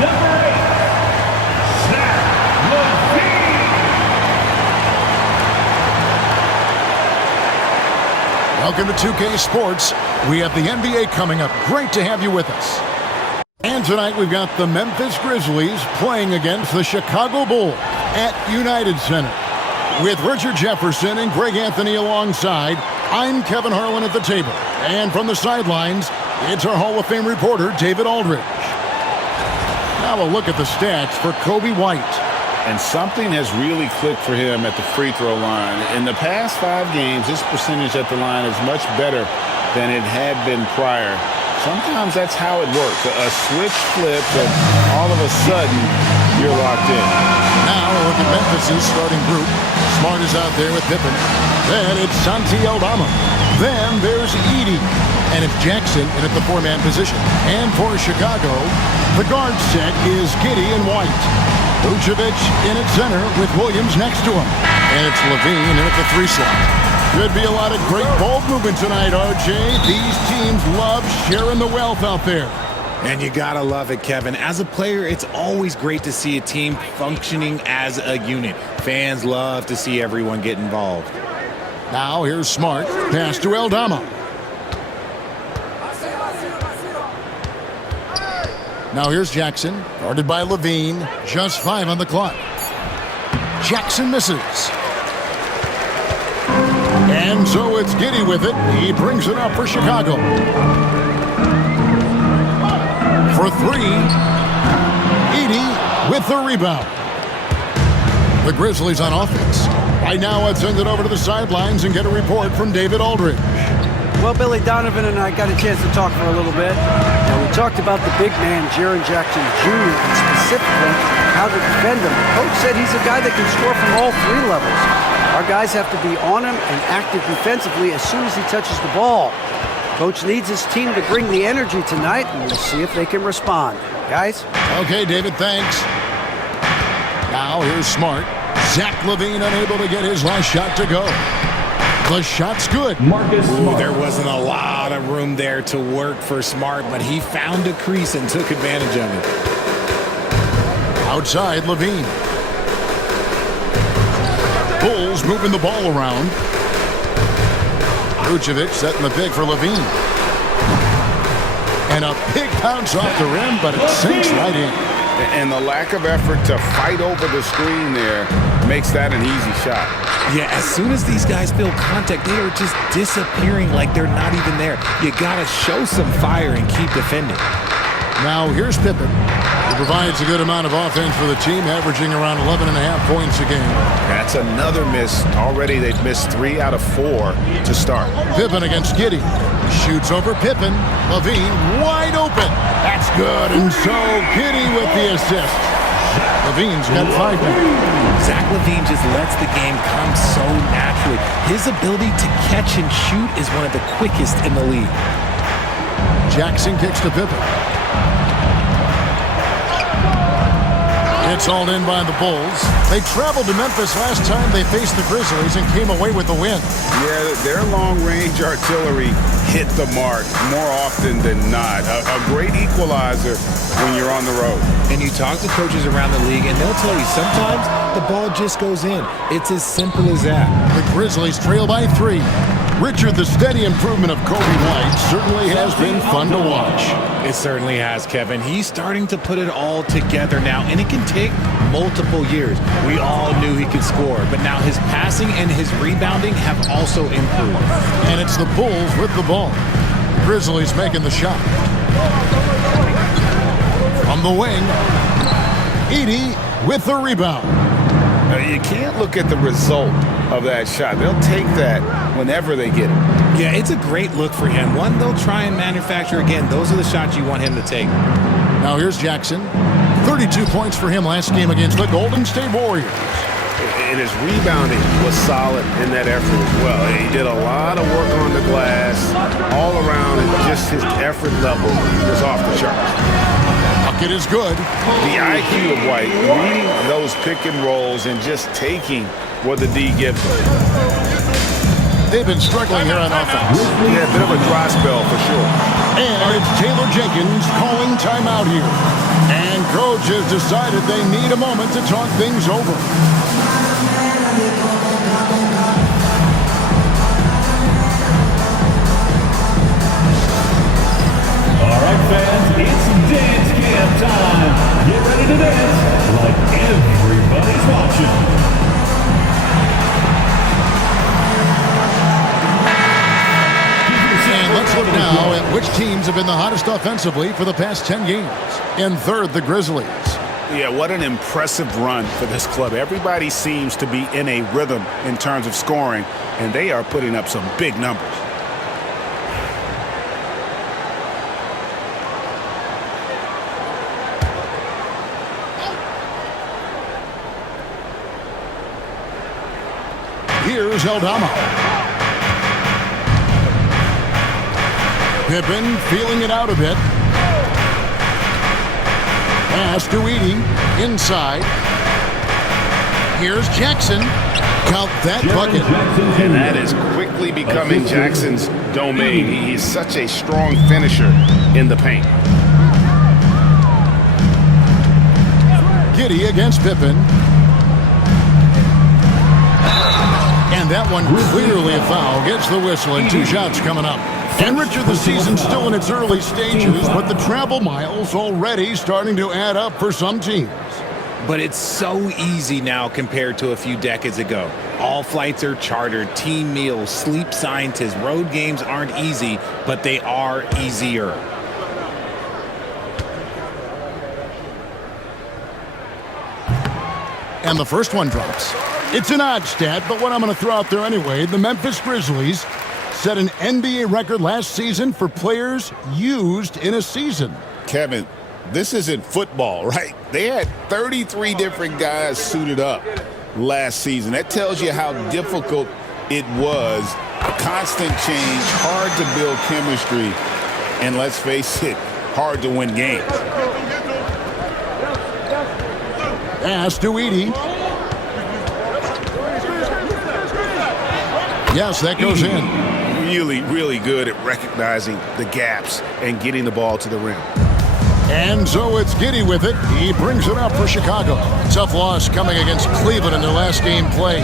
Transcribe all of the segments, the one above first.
Number 8, Zach LaVine. Welcome to 2K Sports. We have the NBA coming up. Great to have you with us. And tonight we've got the Memphis Grizzlies playing against the Chicago Bulls at United Center. With Richard Jefferson and Greg Anthony alongside, I'm Kevin Harlan at the table. And from the sidelines, it's our Hall of Fame reporter, David Aldridge. Now a look at the stats for Kobe White. And something has really clicked for him at the free throw line. In the past 5 games, his percentage at the line is much better than it had been prior. Sometimes that's how it works. A switch flips, and all of a sudden, you're locked in. Now look at Memphis' starting group. Smart is out there with Pippen. Then it's Santi Aldama. Then there's Edey. And it's Jackson in at the 4-man position. And for Chicago, the guard set is Giddey and White. Vucevic in at center with Williams next to him. And it's LaVine in at the 3 slot. Could be a lot of great ball movement tonight, RJ. These teams love sharing the wealth out there. And you gotta love it, Kevin. As a player, it's always great to see a team functioning as a unit. Fans love to see everyone get involved. Now here's Smart. Pass to Aldama. Now here's Jackson, guarded by LaVine. Just 5 on the clock. Jackson misses. And so it's Giddey with it. He brings it up for Chicago. For 3, Edey with the rebound. The Grizzlies on offense. Right now, let's send it over to the sidelines and get a report from David Aldridge. Well, Billy Donovan and I got a chance to talk for a little bit. Now, we talked about the big man, Jaren Jackson Jr., and specifically how to defend him. The coach said he's a guy that can score from all 3 levels. Our guys have to be on him and active defensively as soon as he touches the ball. Coach needs his team to bring the energy tonight, and we'll see if they can respond. Guys? Okay, David, thanks. Now here's Smart. Zach LaVine unable to get his last shot to go. The shot's good. Marcus Smart. There wasn't a lot of room there to work for Smart, but he found a crease and took advantage of it. Outside, LaVine. Bulls moving the ball around. Vucevic setting the pick for LaVine. And a big bounce off the rim, but it sinks right in. And the lack of effort to fight over the screen there makes that an easy shot. Yeah, as soon as these guys feel contact, they are just disappearing like they're not even there. You gotta show some fire and keep defending. Now here's Pippen. He provides a good amount of offense for the team, averaging around 11.5 points a game. That's another miss. Already they've missed 3 out of 4 to start. Pippen against Giddey. Shoots over Pippen. LaVine wide open. That's good. And so Giddey with the assist. LaVine's got 5 now. Zach LaVine just lets the game come so naturally. His ability to catch and shoot is one of the quickest in the league. Jackson kicks to Pippen. It's all in by the Bulls. They traveled to Memphis last time they faced the Grizzlies and came away with the win. Yeah, their long-range artillery hit the mark more often than not. A great equalizer when you're on the road. And you talk to coaches around the league, and they'll tell you sometimes the ball just goes in. It's as simple as that. The Grizzlies trail by 3. Richard, the steady improvement of Kobe White certainly has been fun to watch. It certainly has, Kevin. He's starting to put it all together now, and it can take multiple years. We all knew he could score, but now his passing and his rebounding have also improved. And it's the Bulls with the ball. The Grizzlies making the shot. From the wing, Edey with the rebound. You can't look at the result of that shot. They'll take that whenever they get it. Yeah, it's a great look for him. One they'll try and manufacture again. Those are the shots you want him to take. Now here's Jackson. 32 points for him last game against the Golden State Warriors. And his rebounding was solid in that effort as well. He did a lot of work on the glass all around, and just his effort level was off the charts. Bucket is good. The IQ of White, reading those pick and rolls and just taking what the D gives them. They've been struggling here on offense. Yeah, a bit of a dry spell for sure. And it's Taylor Jenkins calling timeout here. And coach has decided they need a moment to talk things over. All right, fans, it's dance camp time. Get ready to dance like everybody's watching. And let's look now at which teams have been the hottest offensively for the past 10 games. In third, the Grizzlies. Yeah, what an impressive run for this club. Everybody seems to be in a rhythm in terms of scoring, and they are putting up some big numbers. Here's Aldama. Pippen feeling it out a bit. Pass to Edey. Inside. Here's Jackson. Count that bucket. And that is quickly becoming Jackson's domain. He's such a strong finisher in the paint. Giddey against Pippen. And that one clearly a foul. Gets the whistle and 2 shots coming up. And Richard, the season's still in its early stages, but the travel miles already starting to add up for some teams. But it's so easy now compared to a few decades ago. All flights are chartered, team meals, sleep scientists. Road games aren't easy, but they are easier. And the first one drops. It's an odd stat, but what I'm going to throw out there anyway, the Memphis Grizzlies set an NBA record last season for players used in a season. Kevin, this isn't football, right? They had 33 different guys suited up last season. That tells you how difficult it was. Constant change, hard to build chemistry, and let's face it, hard to win games. Pass to Edey. Yes, that goes in. Really, really good at recognizing the gaps and getting the ball to the rim. And so it's Giddey with it. He brings it up for Chicago. Tough loss coming against Cleveland in their last game play.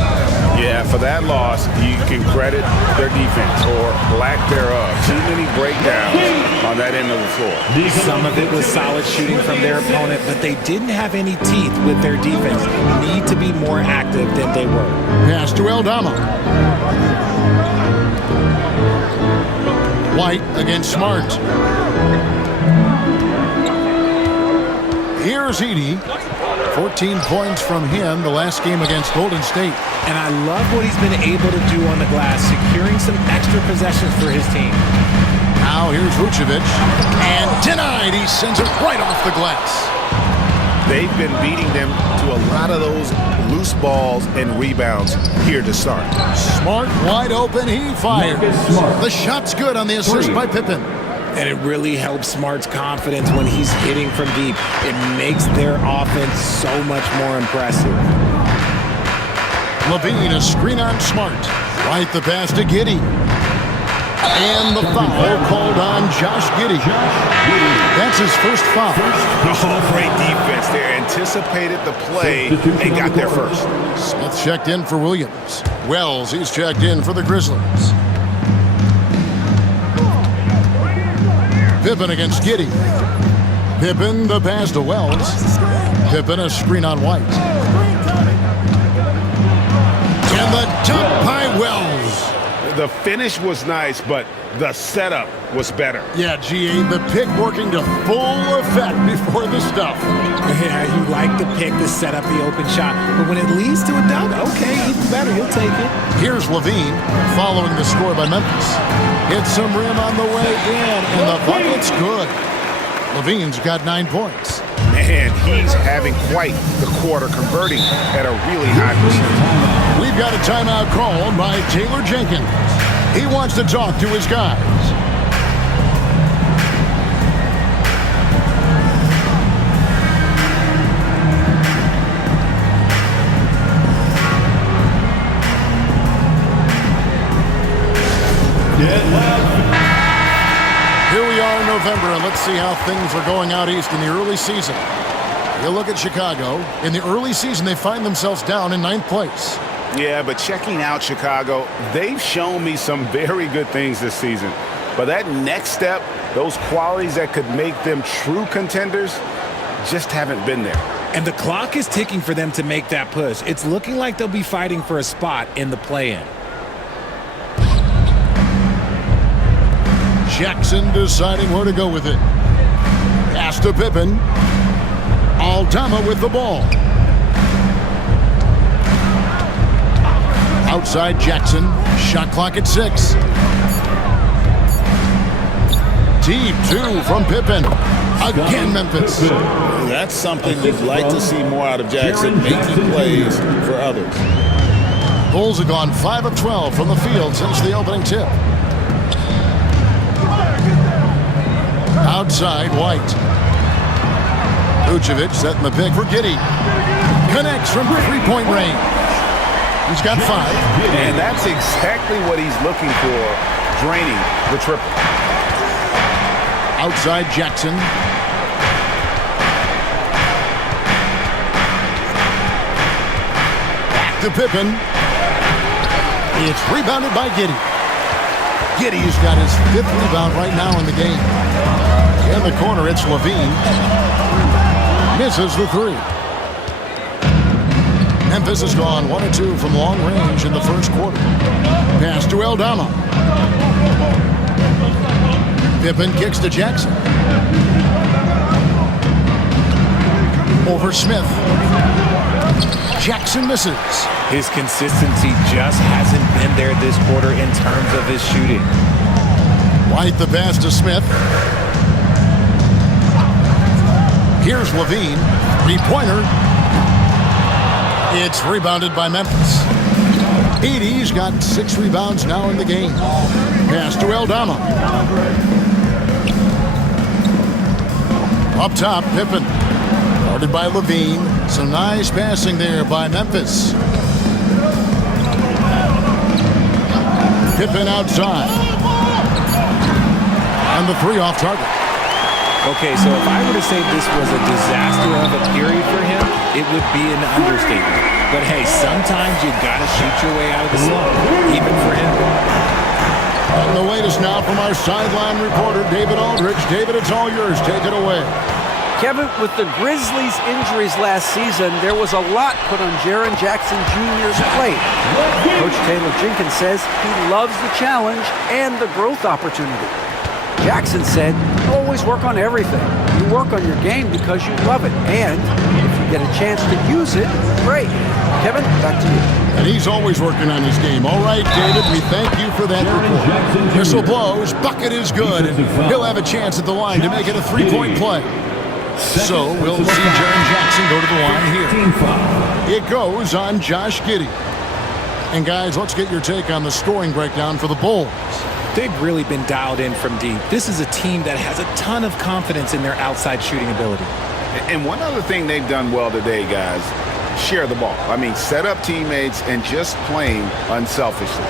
Yeah, for that loss, you can credit their defense or lack thereof. Too many breakdowns on that end of the floor. Some of it was solid shooting from their opponent, but they didn't have any teeth with their defense. Need to be more active than they were. Pass to Aldama. White against Smart. Here's Edey. 14 points from him the last game against Golden State. And I love what he's been able to do on the glass, securing some extra possessions for his team. Now here's Vucevic. And denied. He sends it right off the glass. They've been beating them to a lot of those loose balls and rebounds here to start. Smart wide open. He fires. The shot's good on the assist by Pippen. And it really helps Smart's confidence when he's hitting from deep. It makes their offense so much more impressive. Levine, a screen on Smart. Right the pass to Giddey. And the foul called on Josh Giddey. That's his first foul. Oh, great defense there. Anticipated the play and got there first. Smith checked in for Williams. Wells, he's checked in for the Grizzlies. Pippen against Giddey. Pippen, the pass to Wells. Pippen, a screen on White. And the dunk by Wells. The finish was nice, but the setup was better. Yeah, GA, the pick working to full effect before the stuff. Yeah, you like the pick to set up the open shot, but when it leads to a dunk, okay, even better, he'll take it. Here's Levine following the score by Memphis. Hits some rim on the way in, and the bucket's good. Levine's got 9 points. Man, he's having quite the quarter, converting at a really high percentage. We've got a timeout called by Taylor Jenkins. He wants to talk to his guys. Here we are in November, and let's see how things are going out east in the early season. You look at Chicago. In the early season, they find themselves down in 9th place. Yeah, but checking out Chicago, they've shown me some very good things this season. But that next step, those qualities that could make them true contenders, just haven't been there. And the clock is ticking for them to make that push. It's looking like they'll be fighting for a spot in the play-in. Jackson deciding where to go with it. Pass to Pippen. Aldama with the ball. Outside Jackson. Shot clock at 6. Deep 2 from Pippen. Again, Memphis. That's something you'd like to see more out of Jackson, making plays for others. Bulls have gone 5 of 12 from the field since the opening tip. Outside, White. Vucevic setting the pick for Giddey. Connects from three-point range. He's got 5. And that's exactly what he's looking for, draining the triple. Outside Jackson. Back to Pippen. It's rebounded by Giddey. Giddey's got his 5th rebound right now in the game. In the corner, it's Levine. Misses the 3. Memphis has gone 1 of 2 from long range in the first quarter. Pass to Aldama. Pippen kicks to Jackson. Over Smith. Jackson misses. His consistency just hasn't been there this quarter in terms of his shooting. White the pass to Smith. Here's Levine. 3-pointer. It's rebounded by Memphis. Edey's got 6 rebounds now in the game. Pass to Aldama. Up top, Pippen. Guarded by Levine. Some nice passing there by Memphis. Pippen outside. And the 3 off target. Okay, so if I were to say this was a disaster of a period for him, it would be an understatement. But hey, sometimes you gotta shoot your way out of the slump, even for him. And the latest now from our sideline reporter, David Aldridge. David, it's all yours. Take it away. Kevin, with the Grizzlies' injuries last season, there was a lot put on Jaren Jackson Jr.'s plate. Coach Taylor Jenkins says he loves the challenge and the growth opportunity. Jackson said, "You always work on everything. You work on your game because you love it. And if you get a chance to use it, great." Kevin, back to you. And he's always working on his game. All right, David, we thank you for that report. Whistle blows. Bucket is good. And he'll have a chance at the line to make it a 3-point play. So we'll see Jaren Jackson go to the line here. It goes on Josh Giddey. And guys, let's get your take on the scoring breakdown for the Bulls. They've really been dialed in from deep. This is a team that has a ton of confidence in their outside shooting ability. And one other thing they've done well today, guys, share the ball. I mean, set up teammates and just playing unselfishly.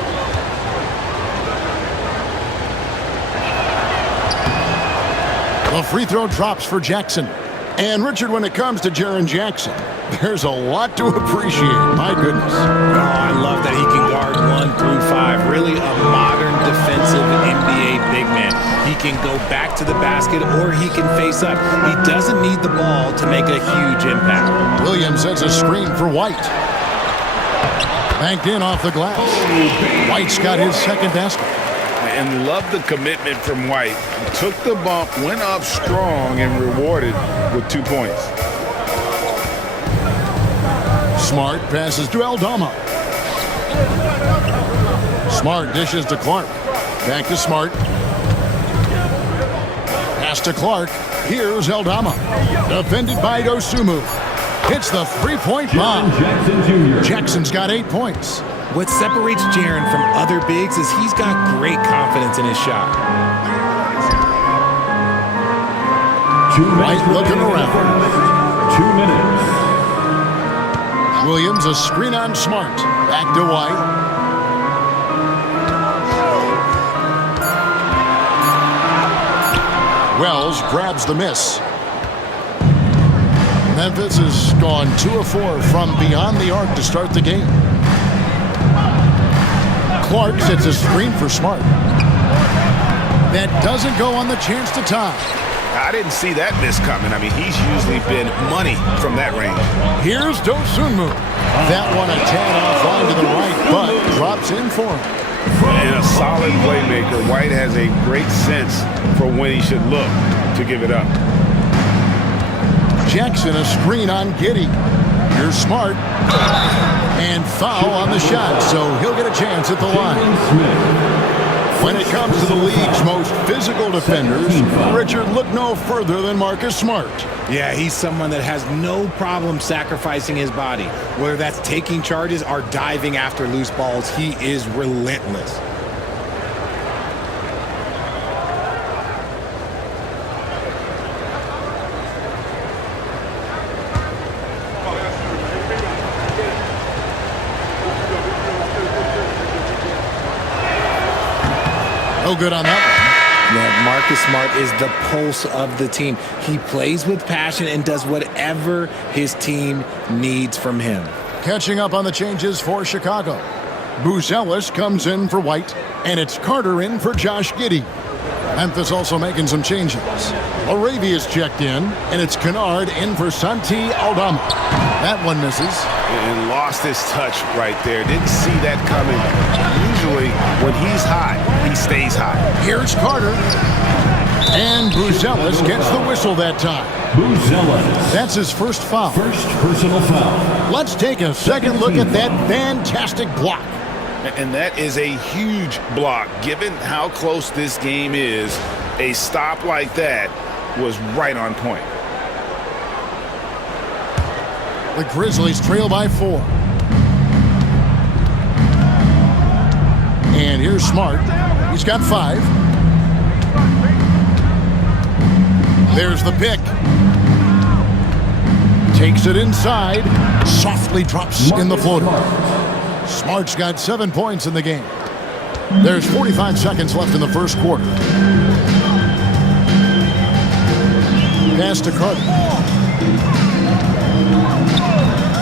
The free throw drops for Jackson. And Richard, when it comes to Jaren Jackson, there's a lot to appreciate. My goodness. Oh, I love that he can guard 1 through 5. Really a modern defensive NBA big man. He can go back to the basket or he can face up. He doesn't need the ball to make a huge impact. Williams sets a screen for White. Banked in off the glass. White's got his 2nd basket. And love the commitment from White. Took the bump, went up strong, and rewarded with 2 points. Smart passes to Aldama. Smart dishes to Clark. Back to Smart. Pass to Clark. Here's Aldama. Defended by Dosunmu. Hits the 3-point bomb. Jackson's got 8 points. What separates Jaren from other bigs is he's got great confidence in his shot. White looking around. 2 minutes. Williams a screen on Smart. Back to White. Wells grabs the miss. Memphis has gone 2 of 4 from beyond the arc to start the game. Clark sets a screen for Smart. That doesn't go on the chance to tie. I didn't see that miss coming. I mean, he's usually been money from that range. Here's Dosunmu. That one a tad offline to the right, but drops in for him. And a solid playmaker. White has a great sense for when he should look to give it up. Jackson a screen on Giddey. Here's Smart. And foul on the shot, so he'll get a chance at the line. When it comes to the league's most physical defenders, Richard, look no further than Marcus Smart. Yeah, he's someone that has no problem sacrificing his body. Whether that's taking charges or diving after loose balls, he is relentless. No good on that one. Yeah, Marcus Smart is the pulse of the team. He plays with passion and does whatever his team needs from him. Catching up on the changes for Chicago. Buzelis comes in for White, and it's Carter in for Josh Giddey. Memphis also making some changes. Arabia's checked in, and it's Kennard in for Santi Aldama. That one misses. And lost his touch right there. Didn't see that coming. Usually, when he's hot, he stays hot. Here's Carter. And Buzelis gets the whistle that time. Buzelis. That's his first foul. First personal foul. Let's take a second look at that fantastic block. And that is a huge block. Given how close this game is, a stop like that was right on point. The Grizzlies trail by 4. And here's Smart. He's got 5. There's the pick. Takes it inside. Softly drops in the floater. Smart's got 7 points in the game. There's 45 seconds left in the first quarter. Pass to Carter.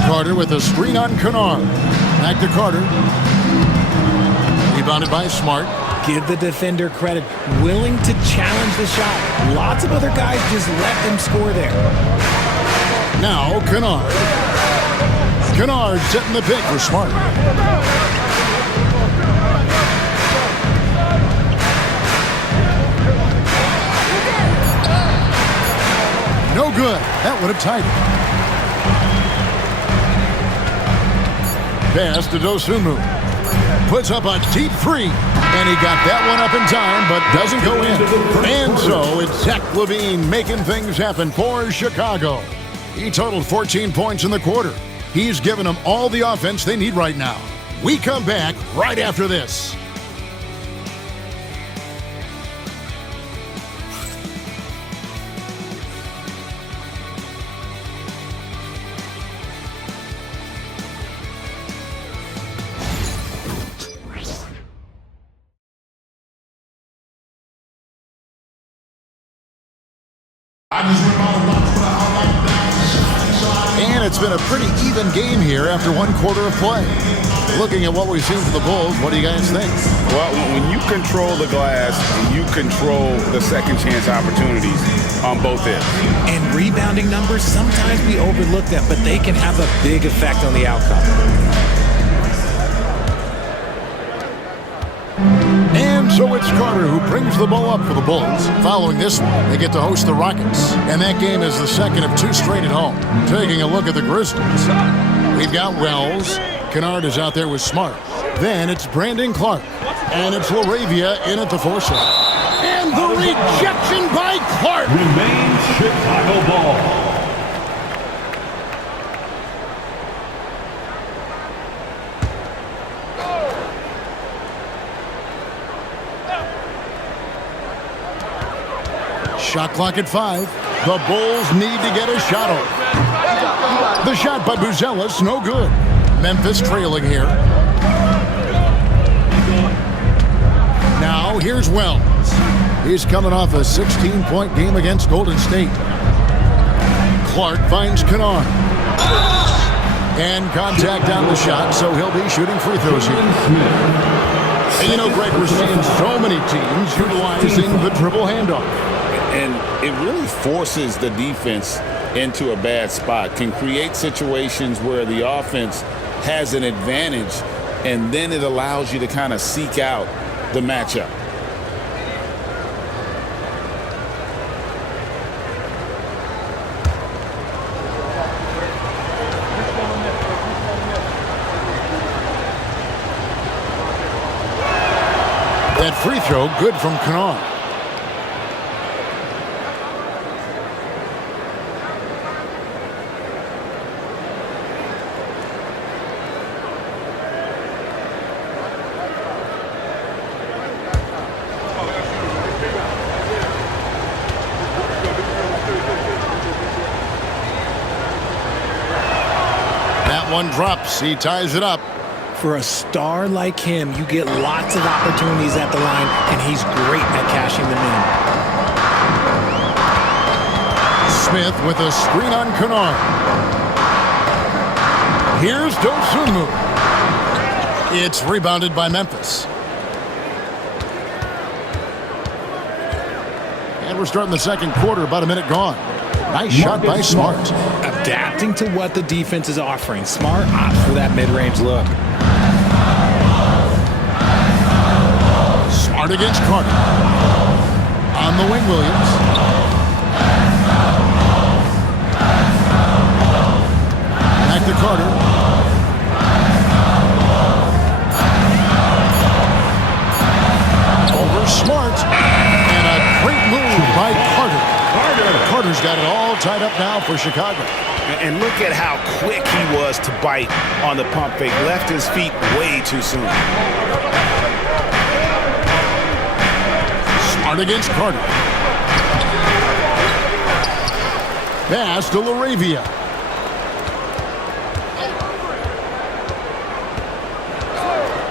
Carter with a screen on Kennard. Back to Carter. Rebounded by Smart. Give the defender credit. Willing to challenge the shot. Lots of other guys just let them score there. Now Kennard. Kennard setting the pick for Smart. No good. That would have tied it. Pass to Dosunmu. Puts up a deep three. And he got that one up in time, but doesn't go in. And so it's Zach LaVine making things happen for Chicago. He totaled 14 points in the quarter. He's given them all the offense they need right now. We come back right after this. And it's been a pretty even game here after 1 quarter of play. Looking at what we've seen from the Bulls, what do you guys think? Well, when you control the glass, you control the second chance opportunities on both ends. And rebounding numbers, sometimes we overlook them, but they can have a big effect on the outcome. And so it's Carter who brings the ball up for the Bulls. Following this one, they get to host the Rockets. And that game is the second of 2 straight at home. Taking a look at the Grizzlies. We've got Wells. Kennard is out there with Smart. Then it's Brandon Clark. And it's LaRavia in at the 4-side. And the rejection by Clark. Remains Chicago ball. Shot clock at 5. The Bulls need to get a shot off. The shot by Buzelis, no good. Memphis trailing here. Now here's Wells. He's coming off a 16-point game against Golden State. Clark finds Kennard. And contact on the shot, so he'll be shooting free throws here. And you know, Greg, we're seeing so many teams utilizing the dribble handoff. And it really forces the defense into a bad spot, can create situations where the offense has an advantage, and then it allows you to kind of seek out the matchup. That free throw, good from Kennard. That one drops. He ties it up. For a star like him, you get lots of opportunities at the line, and he's great at cashing them in. Smith with a screen on Kennard. Here's Dosunmu. It's rebounded by Memphis. And we're starting the second quarter, about a minute gone. Nice shot by Smart. Adapting to what the defense is offering. Smart opts for that mid-range look. Smart against Carter. On the wing, Williams. Back to Carter. Over Smart. And a great move by Carter. Carter's got it all tied up now for Chicago. And look at how quick he was to bite on the pump fake. Left his feet way too soon. Smart against Carter. Pass to LaRavia.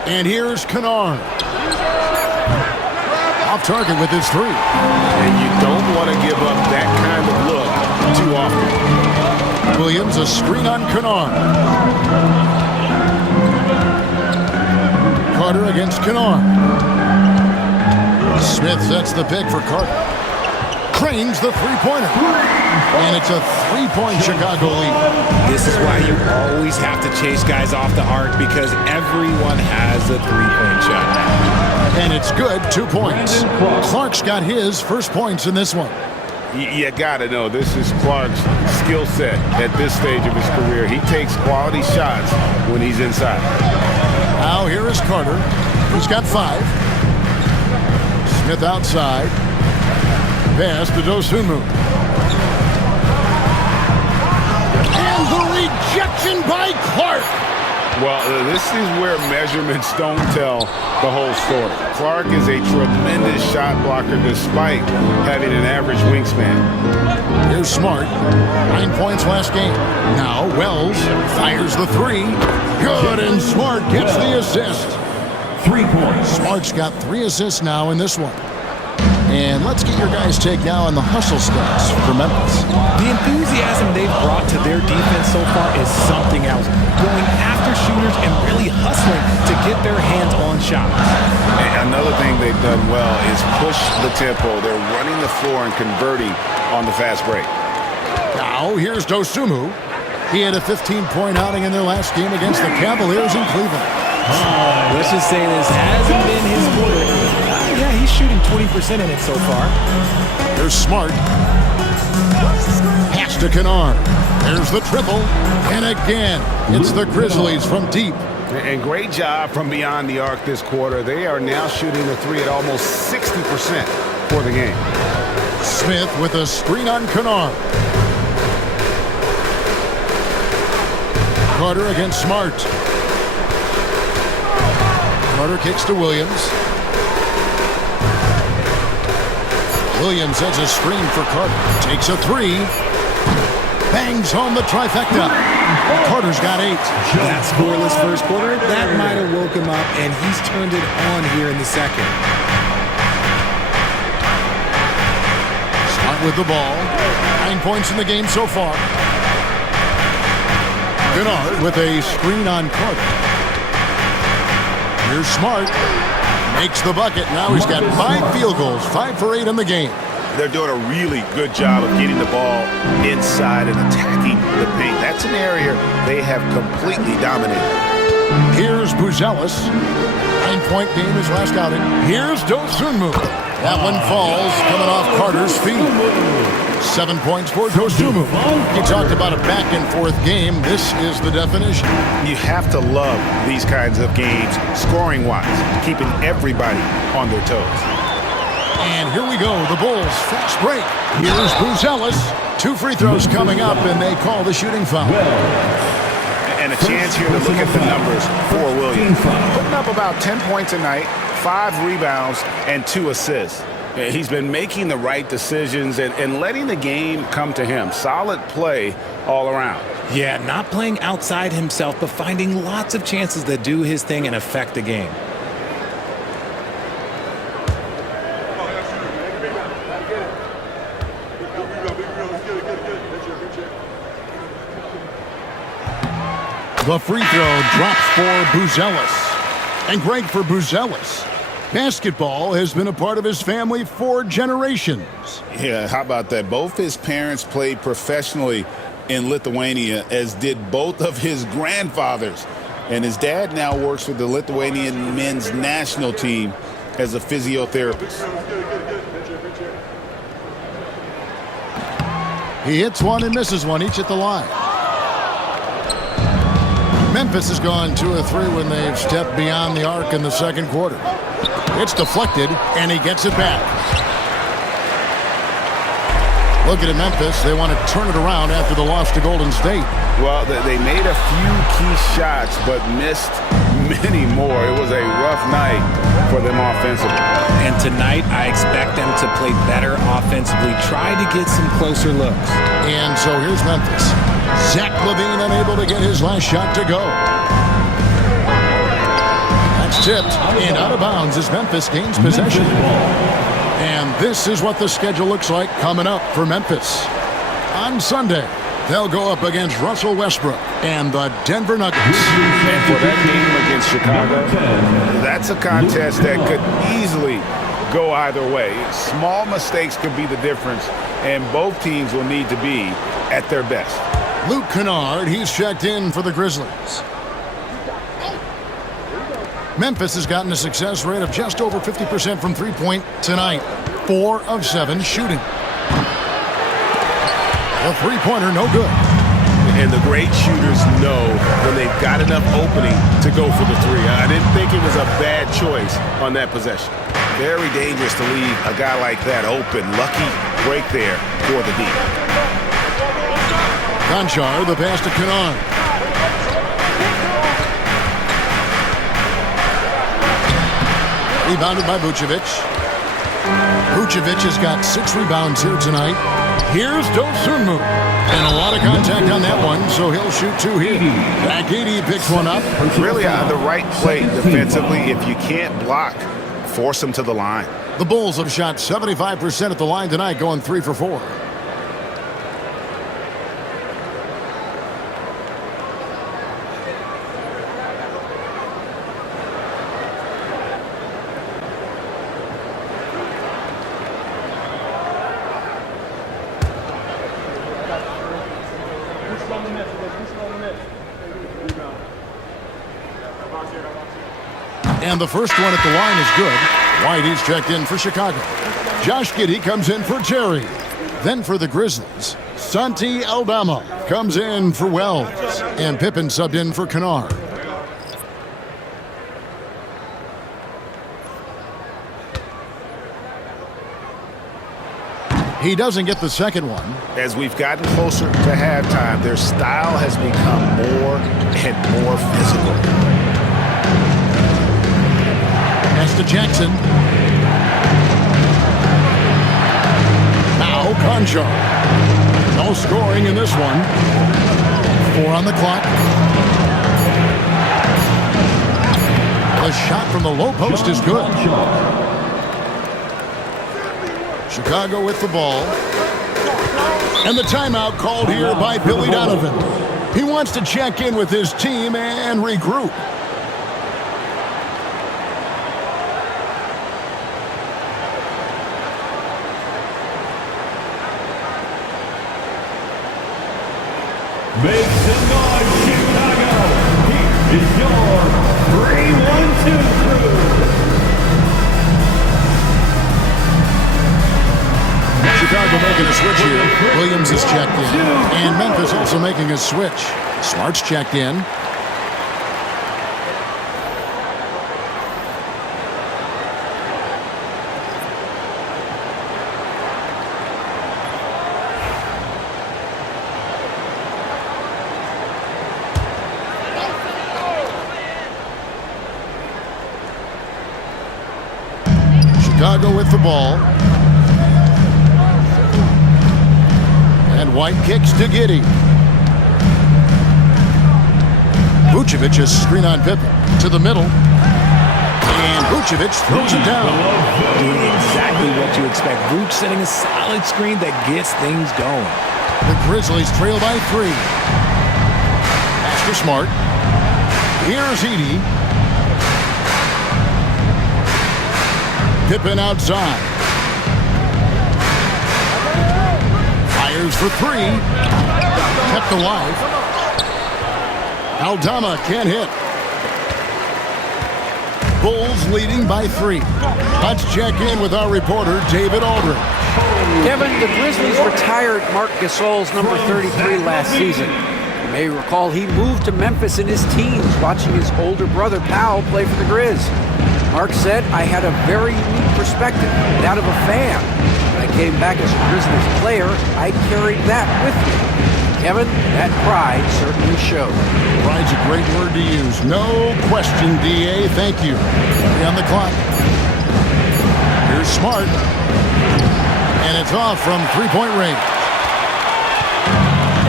And here's Kennard. Off target with his three. And you don't want to give up that kind of look too often. Williams, a screen on Kennard. Carter against Kennard. Smith sets the pick for Carter. Cranes the three-pointer. And it's a three-point Chicago lead. This is why you always have to chase guys off the arc, because everyone has a three-point shot. And it's good, 2 points. Clark's got his first points in this one. You got to know, this is Clark's skill set at this stage of his career. He takes quality shots when he's inside. Now here is Carter. He's got 5. Smith outside. Pass to Dosunmu. And the rejection by Clark. Well, this is where measurements don't tell the whole story. Clark is a tremendous shot blocker despite having an average wingspan. Here's Smart. 9 points last game. Now Wells fires the three. Good, and Smart gets the assist. 3 points. Smart's got 3 assists now in this one. And let's get your guys' take now on the hustle stats for Memphis. The enthusiasm they've brought to their defense so far is something else. Going after shooters and really hustling to get their hands on shots. And another thing they've done well is push the tempo. They're running the floor and converting on the fast break. Now here's Dosunmu. He had a 15-point outing in their last game against the Cavaliers in Cleveland. Let's just say this hasn't been his quarter. Yeah, he's shooting 20% in it so far. Here's Smart. Pass to Kennard. There's the triple. And again, it's the Grizzlies from deep. And great job from beyond the arc this quarter. They are now shooting the three at almost 60% for the game. Smith with a screen on Kennard. Carter against Smart. Carter kicks to Williams. Williams has a screen for Carter. Takes a three. Bangs home the trifecta. Carter's got 8. That scoreless first quarter, that might have woke him up, and he's turned it on here in the second. Smart with the ball. 9 points in the game so far. Kennard with a screen on Carter. Here's Smart. Makes the bucket. Now he's got 5 field goals, 5 for 8 in the game. They're doing a really good job of getting the ball inside and attacking the paint. That's an area they have completely dominated. Here's Buzelis. 9-point game his last outing. Here's Dosunmu. That one falls, coming off Carter's feet. 7 points for Dosunmu. He talked about a back-and-forth game. This is the definition. You have to love these kinds of games, scoring-wise, keeping everybody on their toes. And here we go, the Bulls fast break. Here's Buzelis. 2 free throws coming up, and they call the shooting foul. And a chance here to look at the numbers for Williams. Putting up about 10 points a night, 5 rebounds, and 2 assists. He's been making the right decisions and letting the game come to him. Solid play all around. Yeah, not playing outside himself, but finding lots of chances that do his thing and affect the game. The free throw drops for Buzelis. And great for Buzelis. Basketball has been a part of his family for generations. Yeah, how about that? Both his parents played professionally in Lithuania, as did both of his grandfathers. And his dad now works with the Lithuanian men's national team as a physiotherapist. He hits one and misses one, each at the line. Memphis has gone 2 of 3 when they've stepped beyond the arc in the second quarter. It's deflected, and he gets it back. Looking at Memphis, they want to turn it around after the loss to Golden State. Well, they made a few key shots, but missed many more. It was a rough night for them offensively. And tonight, I expect them to play better offensively, try to get some closer looks. And so here's Memphis. Zach LaVine unable to get his last shot to go. That's tipped and out of bounds as Memphis gains possession. And this is what the schedule looks like coming up for Memphis. On Sunday, they'll go up against Russell Westbrook and the Denver Nuggets. And for that game against Chicago, that's a contest that could easily go either way. Small mistakes could be the difference, and both teams will need to be at their best. Luke Kennard, he's checked in for the Grizzlies. Memphis has gotten a success rate of just over 50% from three-point tonight. 4 of 7 shooting. The three-pointer, no good. And the great shooters know when they've got enough opening to go for the three. I didn't think it was a bad choice on that possession. Very dangerous to leave a guy like that open. Lucky break there for the D. Conchar, the pass to Kennard. Rebounded by Vucevic. Vucevic has got 6 rebounds here tonight. Here's Dosunmu. And a lot of contact on that one, so he'll shoot 2 here. Back 80 picks one up. Really on the right play defensively. If you can't block, force them to the line. The Bulls have shot 75% at the line tonight, going 3 for 4. And the first one at the line is good. White, he's checked in for Chicago. Josh Giddey comes in for Terry. Then for the Grizzlies, Santi Aldama comes in for Wells. And Pippen subbed in for Kennard. He doesn't get the second one. As we've gotten closer to halftime, their style has become more and more physical. Pass to Jackson. Now Conchar. No scoring in this one. 4 on the clock. The shot from the low post is good. Chicago with the ball. And the timeout called here by Billy Donovan. He wants to check in with his team and regroup. Make some noise, Chicago. Here is your 3-1-2 crew. Chicago making a switch here. Williams is checked in. And Memphis also making a switch. Smart's checked in. Chicago with the ball. And White kicks to Giddey. Vucevic is screen on Pippen to the middle. And Vucevic throws it down. Doing exactly what you expect. Vuce setting a solid screen that gets things going. The Grizzlies trail by 3. Pass to Smart. Here's Edey. Pippen outside. Fires for 3. Kept alive. Aldama can't hit. Bulls leading by 3. Let's check in with our reporter, David Aldridge. Kevin, the Grizzlies retired Marc Gasol's number 33 last season. You may recall he moved to Memphis in his teens, watching his older brother Powell play for the Grizz. Mark said, I had a very unique perspective, that of a fan. When I came back as a Grizzlies player, I carried that with me. Kevin, that pride certainly showed. Pride's a great word to use. No question, D.A. Thank you. 3 on the clock. Here's Smart. And it's off from three-point range.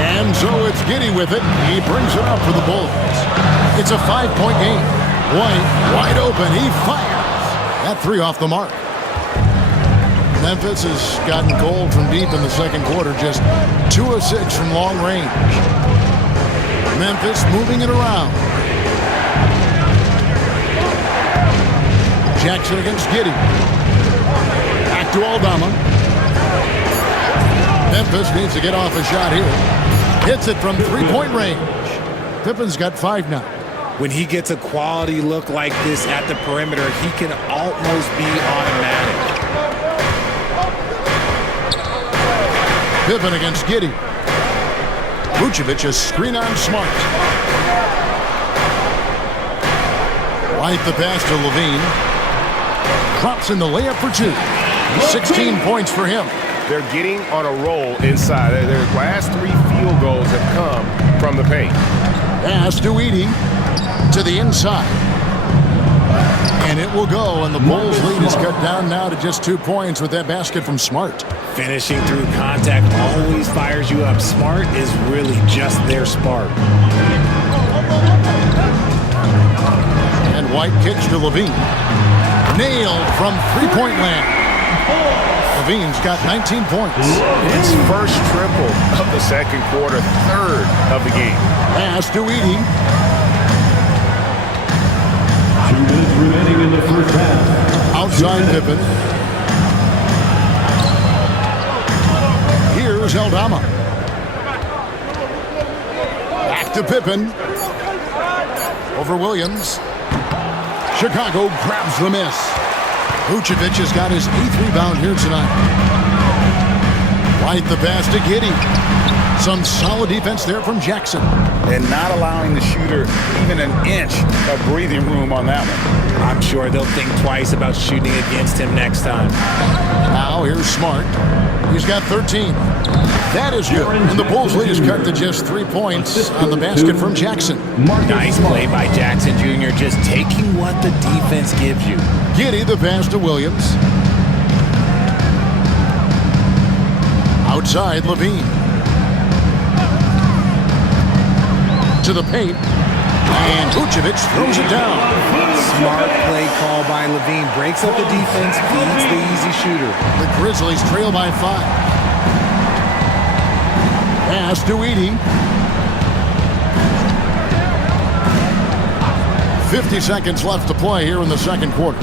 And so it's Giddey with it. He brings it up for the Bulls. It's a 5-point game. White, wide open, he fires. That 3 off the mark. Memphis has gotten cold from deep in the second quarter, just 2 of 6 from long range. Memphis moving it around. Jackson against Giddey. Back to Aldama. Memphis needs to get off a shot here. Hits it from three-point range. Pippen's got 5 now. When he gets a quality look like this at the perimeter, he can almost be automatic. Pippen against Giddey. Vucevic is screen on Smart. White the pass to Levine. Drops in the layup for 2. 16 points for him. They're getting on a roll inside. Their last 3 field goals have come from the paint. Pass to Edey. To the inside. And it will go, and the Bulls' lead is cut down now to just 2 points with that basket from Smart. Finishing through contact always fires you up. Smart is really just their spark. And White kicks to Levine. Nailed from three-point land. Levine's got 19 points. His first triple of the second quarter, 3rd of the game. Pass to Edey. 2 minutes remaining in the first half. Outside Pippen. Here's Aldama. Back to Pippen. Over Williams. Chicago grabs the miss. Vucevic has got his 8th rebound here tonight. White the pass to Giddey. Some solid defense there from Jackson. And not allowing the shooter even an inch of breathing room on that one. I'm sure they'll think twice about shooting against him next time. Now here's Smart. He's got 13. That is good. And the Bulls' lead is cut to just 3 points on the basket from Jackson. Nice play by Jackson Jr. Just taking what the defense gives you. Giddey the pass to Williams. Outside Levine. To the paint. And Vucevic throws it down. Smart play call by Levine. Breaks up the defense, feeds the easy shooter. The Grizzlies trail by 5. Pass to Edey. 50 seconds left to play here in the second quarter.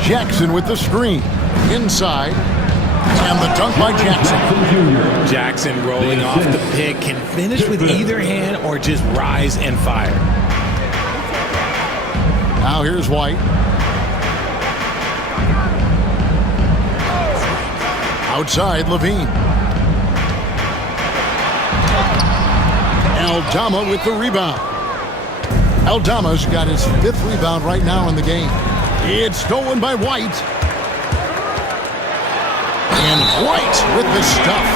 Jackson with the screen. Inside. And the dunk by Jackson. Jackson rolling off the pick can finish with either hand or just rise and fire. Now here's White. Outside, Levine. Aldama with the rebound. Aldama's got his 5th rebound right now in the game. It's stolen by White. And White with the stuff.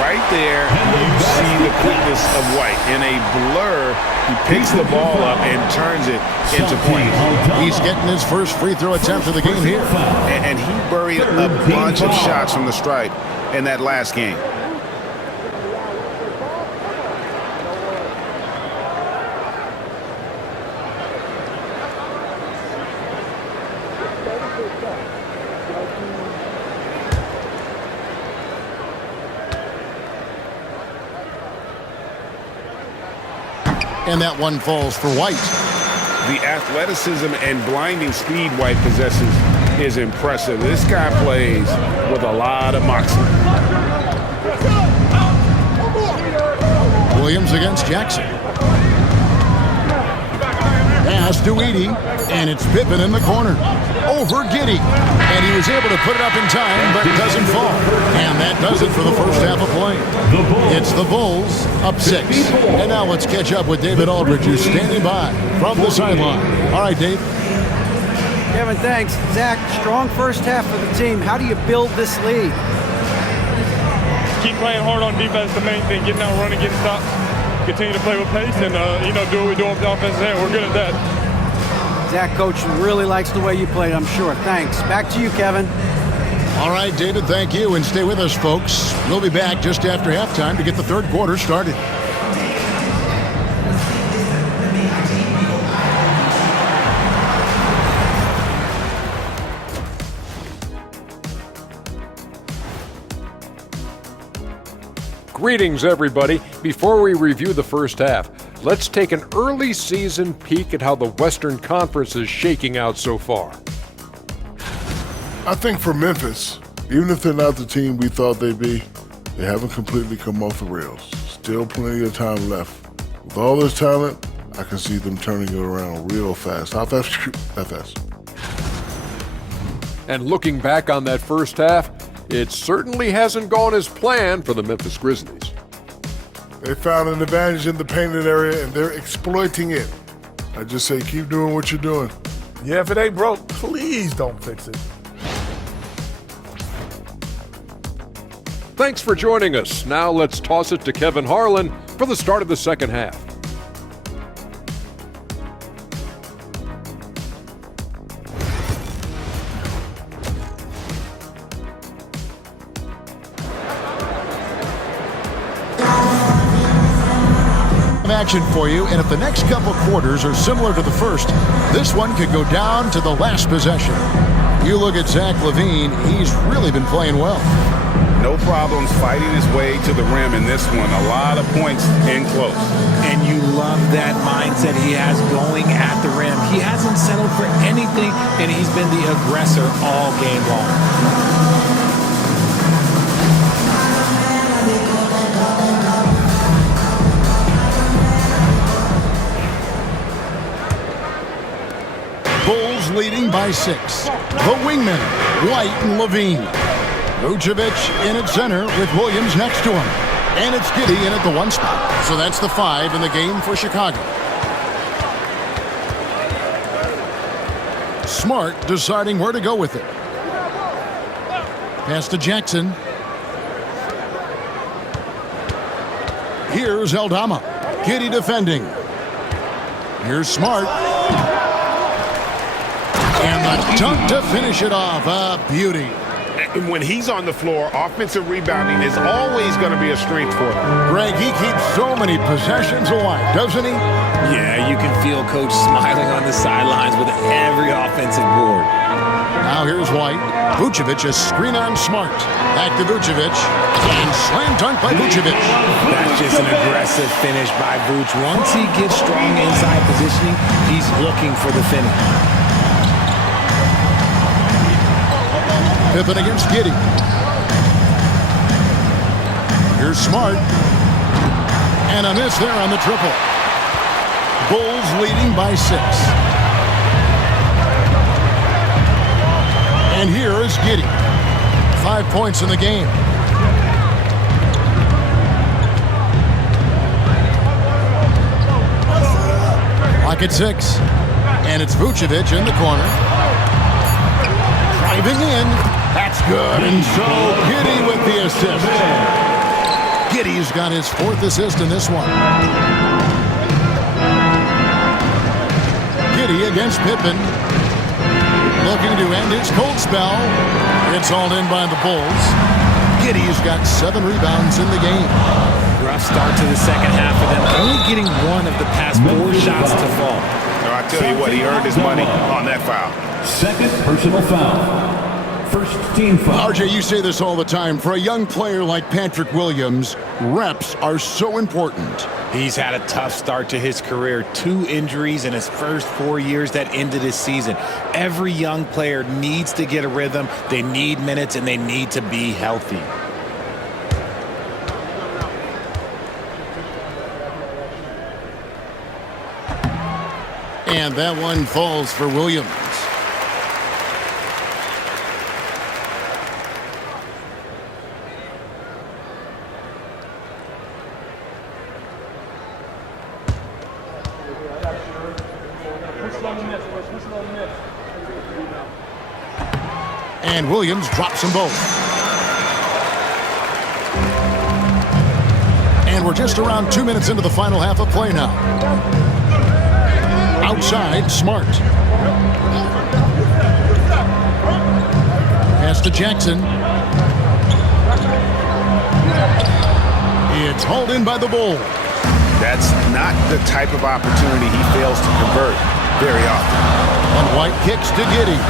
Right there, you see the quickness of White. In a blur, he picks the ball up and turns it into points. He's getting his first free throw attempt of the game here. And he buried a bunch of shots from the stripe in that last game. And that one falls for White. The athleticism and blinding speed White possesses is impressive. This guy plays with a lot of moxie. Williams against Jackson. Pass to Edey, and it's Pippen in the corner. Over Giddey, and he was able to put it up in time, but it doesn't fall. And that does it for the first half of play. It's the Bulls up 6. And now let's catch up with David Aldridge, who's standing by from the sideline. All right, Dave. Kevin, thanks. Zach, strong first half for the team. How do you build this lead? Keep playing hard on defense, the main thing. Getting out, running, getting stops. Continue to play with pace and, do what we do on the offensive end. We're good at that. Zach, coach really likes the way you played, I'm sure. Thanks. Back to you, Kevin. All right, David, thank you. And stay with us, folks. We'll be back just after halftime to get the third quarter started. Greetings, everybody. Before we review the first half, let's take an early season peek at how the Western Conference is shaking out so far. I think for Memphis, even if they're not the team we thought they'd be, they haven't completely come off the rails. Still plenty of time left. With all this talent, I can see them turning it around real fast. How fast? That fast. And looking back on that first half, it certainly hasn't gone as planned for the Memphis Grizzlies. They found an advantage in the painted area, and they're exploiting it. I just say keep doing what you're doing. Yeah, if it ain't broke, please don't fix it. Thanks for joining us. Now let's toss it to Kevin Harlan for the start of the second half. Action for you, and if the next couple quarters are similar to the first, this one could go down to the last possession. You look at Zach LaVine, he's really been playing well. No problems fighting his way to the rim in this one. A lot of points in close. And you love that mindset he has going at the rim. He hasn't settled for anything, and he's been the aggressor all game long. Bulls leading by 6. The wingmen, White and Levine. Vucevic in at center with Williams next to him. And it's Giddey in at the 1 spot. So that's the 5 in the game for Chicago. Smart deciding where to go with it. Pass to Jackson. Here's Aldama. Giddey defending. Here's Smart. And the dunk to finish it off. A beauty. And when he's on the floor, offensive rebounding is always going to be a strength for them. Greg, he keeps so many possessions alive, doesn't he? Yeah, you can feel Coach smiling on the sidelines with every offensive board. Now here's White. Vucevic, a screen on Smart. Back to Vucevic. And slam dunk by Vucevic. That's just an aggressive finish by Vuce. Once he gets strong inside positioning, he's looking for the finish. Pippen against Giddey. Here's Smart. And a miss there on the triple. Bulls leading by 6. And here is Giddey. 5 points in the game. Clock at 6. And it's Vucevic in the corner. Driving in. That's good. And so Giddey with the assist. Giddey's got his 4th assist in this one. Giddey against Pippen. Looking to end his cold spell. It's hauled in by the Bulls. Giddey's got 7 rebounds in the game. Rough start to the second half for them, only getting one of the past 4 shots to fall. I tell you what, he earned his money on that foul. Second personal foul. First team foul. RJ, you say this all the time. For a young player like Patrick Williams, reps are so important. He's had a tough start to his career. 2 injuries in his first 4 years that ended his season. Every young player needs to get a rhythm. They need minutes, and they need to be healthy. And that one falls for Williams. And Williams drops them both. And we're just around 2 minutes into the final half of play now. Outside, Smart. Pass to Jackson. It's hauled in by the Bulls. That's not the type of opportunity he fails to convert very often. And White kicks to Giddey.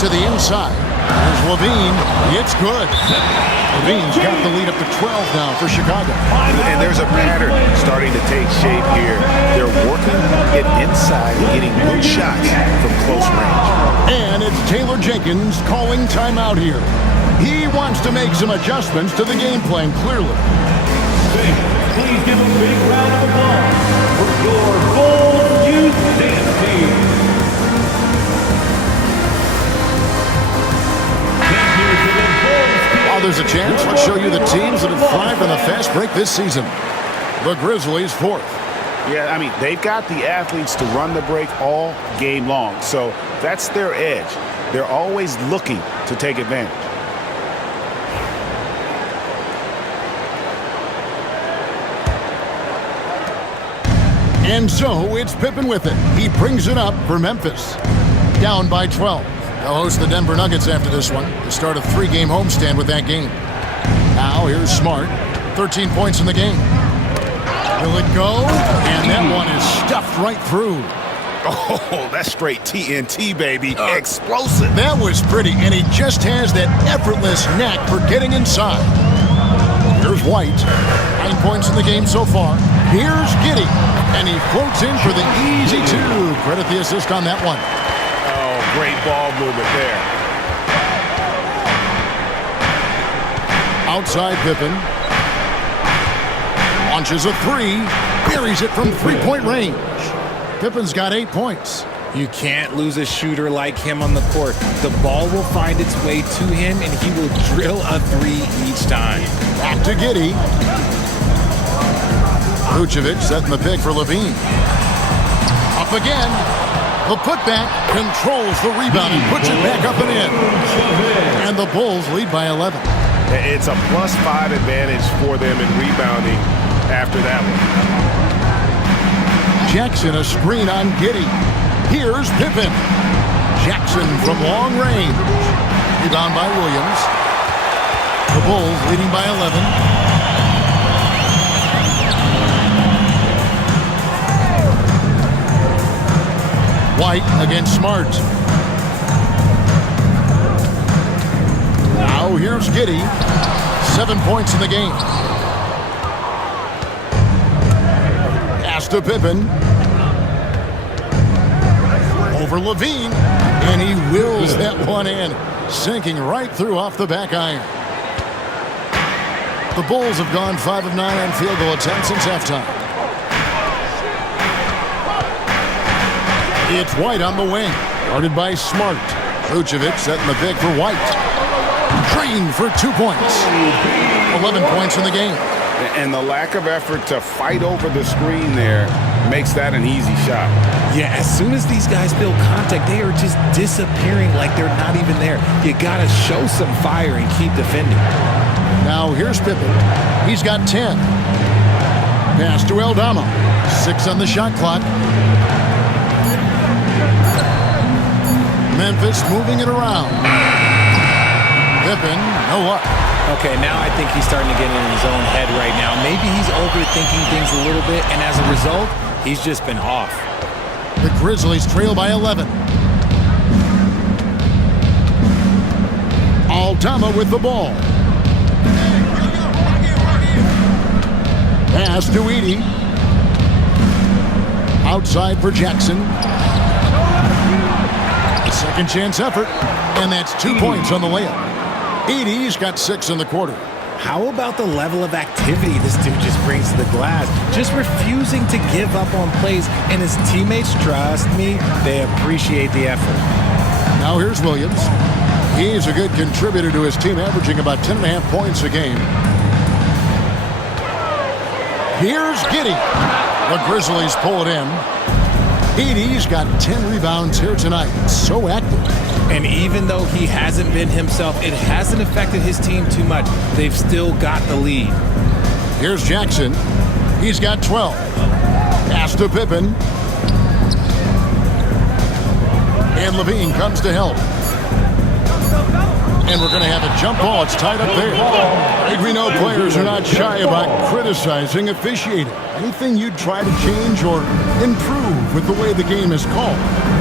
To the inside. Here's Levine. It's good. Levine's got the lead up to 12 now for Chicago. And there's a pattern starting to take shape here. They're working it inside and getting good shots from close range. And it's Taylor Jenkins calling timeout here. He wants to make some adjustments to the game plan, clearly. Please give a big round of applause for your Bulls Youth Dance Team. While there's a chance, let's show you the teams that have thrived on the fast break this season. The Grizzlies 4th. Yeah, I mean, they've got the athletes to run the break all game long. So that's their edge. They're always looking to take advantage. And so it's Pippen with it. He brings it up for Memphis. Down by 12. They'll host the Denver Nuggets after this one. The start of 3-game homestand with that game. Now here's Smart. 13 points in the game. Will it go? And that one is stuffed right through. Oh, that's straight TNT, baby. Explosive. That was pretty, and he just has that effortless knack for getting inside. Here's White. 9 points in the game so far. Here's Giddey. And he floats in for the easy 2. Credit the assist on that one. Oh, great ball movement there. Outside Pippen. Launches a 3. Buries it from 3-point range. Pippen's got 8 points. You can't lose a shooter like him on the court. The ball will find its way to him, and he will drill a 3 each time. Back to Giddey. Vucevic setting the pick for Levine. Up again. The putback controls the rebound and puts it back up and in. And the Bulls lead by 11. It's a +5 advantage for them in rebounding after that one. Jackson a screen on Giddey. Here's Pippen. Jackson from long range. Rebound by Williams. The Bulls leading by 11. White against Smart. Now here's Giddey. 7 points in the game. Pass to Pippen. Over Levine. And he wills that one in. Sinking right through off the back iron. The Bulls have gone 5 of 9 on field goal attempts since halftime. It's White on the wing. Guarded by Smart. Vucevic setting the pick for White. Green for 2 points. 11 points in the game. And the lack of effort to fight over the screen there makes that an easy shot. Yeah, as soon as these guys feel contact, they are just disappearing like they're not even there. You got to show some fire and keep defending. Now here's Pippen. He's got 10. Pass to Aldama. 6 on the shot clock. Memphis moving it around. Pippen, no luck. Okay, now I think he's starting to get in his own head right now. Maybe he's overthinking things a little bit, and as a result, he's just been off. The Grizzlies trail by 11. Aldama with the ball. Pass to Edey. Outside for Jackson. Second chance effort, and that's 2 points on the layup. Edey's got 6 in the quarter. How about the level of activity this dude just brings to the glass? Just refusing to give up on plays, and his teammates, trust me, they appreciate the effort. Now here's Williams. He's a good contributor to his team, averaging about 10.5 points a game. Here's Giddey. The Grizzlies pull it in. Edey's got 10 rebounds here tonight. So active. And even though he hasn't been himself, it hasn't affected his team too much. They've still got the lead. Here's Jackson. He's got 12. Pass to Pippen. And Levine comes to help. And we're going to have a jump ball. It's tied up there. I think we know players are not shy about criticizing officiating. Anything you'd try to change or improve with the way the game is called?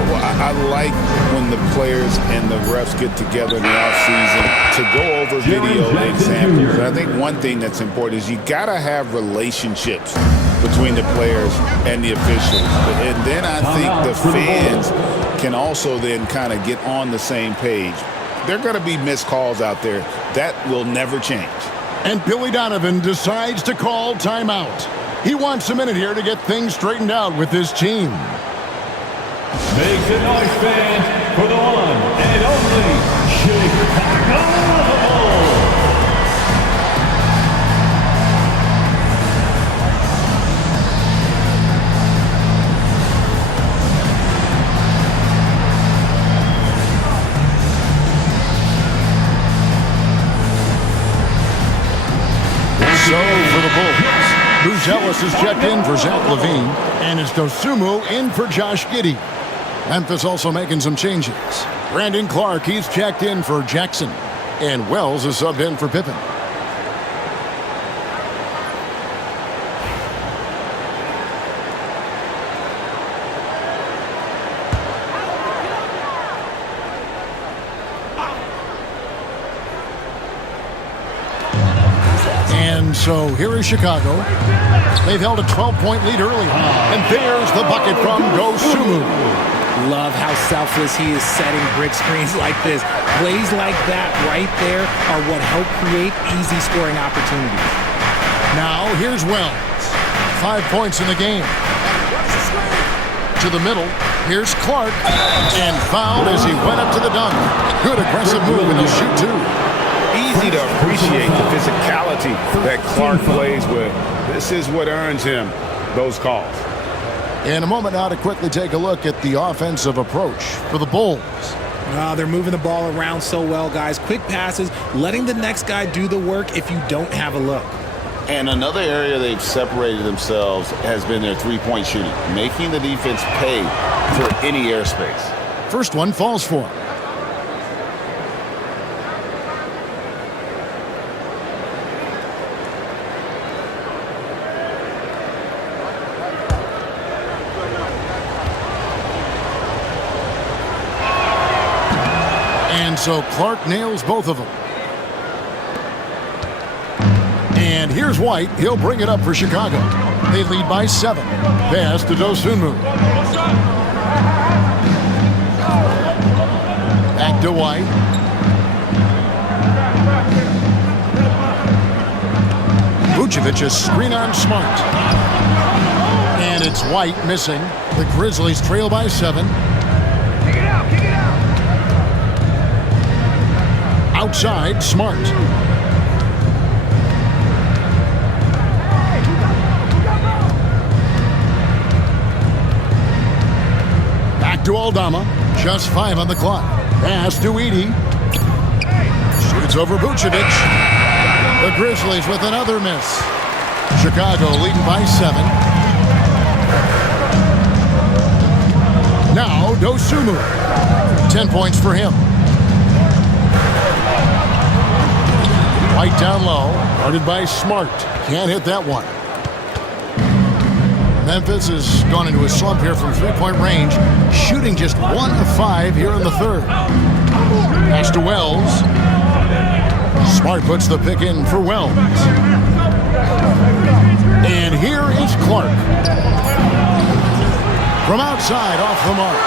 Well, I like when the players and the refs get together in the offseason to go over video examples. And I think one thing that's important is you got to have relationships between the players and the officials. And then I think the fans can also then kind of get on the same page. There are going to be missed calls out there. That will never change. And Billy Donovan decides to call timeout. He wants a minute here to get things straightened out with his team. Make some noise, fans, for the one and only Chicago Bulls. So for the Bulls, Bruce Ellis is checked in for Zach LaVine, and it's Dosunmu in for Josh Giddey. Memphis also making some changes. Brandon Clark, he's checked in for Jackson, and Wells is subbed in for Pippen. And so here is Chicago. They've held a 12-point lead earlier. And there's the bucket from Dosunmu. Love how selfless he is setting brick screens like this. Plays like that right there are what help create easy scoring opportunities. Now here's Wells. 5 points in the game. To the middle. Here's Clark. And fouled as he went up to the dunk. Good aggressive move, and he'll shoot two. Easy to appreciate the physicality that Clark plays with. This is what earns him those calls. In a moment now to quickly take a look at the offensive approach for the Bulls. They're moving the ball around so well, guys. Quick passes, letting the next guy do the work if you don't have a look. And another area they've separated themselves has been their three-point shooting, making the defense pay for any airspace. First one falls for him. And so Clark nails both of them. And here's White. He'll bring it up for Chicago. They lead by 7. Pass to Dosunmu. Back to White. Vucevic a screen on Smart. And it's White missing. The Grizzlies trail by 7. Kick it out, kick it out. Outside, Smart. Back to Aldama. Just 5 on the clock. Pass to Edey. Shoots over Vucevic. The Grizzlies with another miss. Chicago leading by 7. Now Dosunmu. 10 points for him. White down low. Guarded by Smart. Can't hit that one. Memphis has gone into a slump here from three-point range, shooting just 1 of 5 here in the third. Pass to Wells. Smart puts the pick in for Wells. And here is Clark. From outside, off the mark.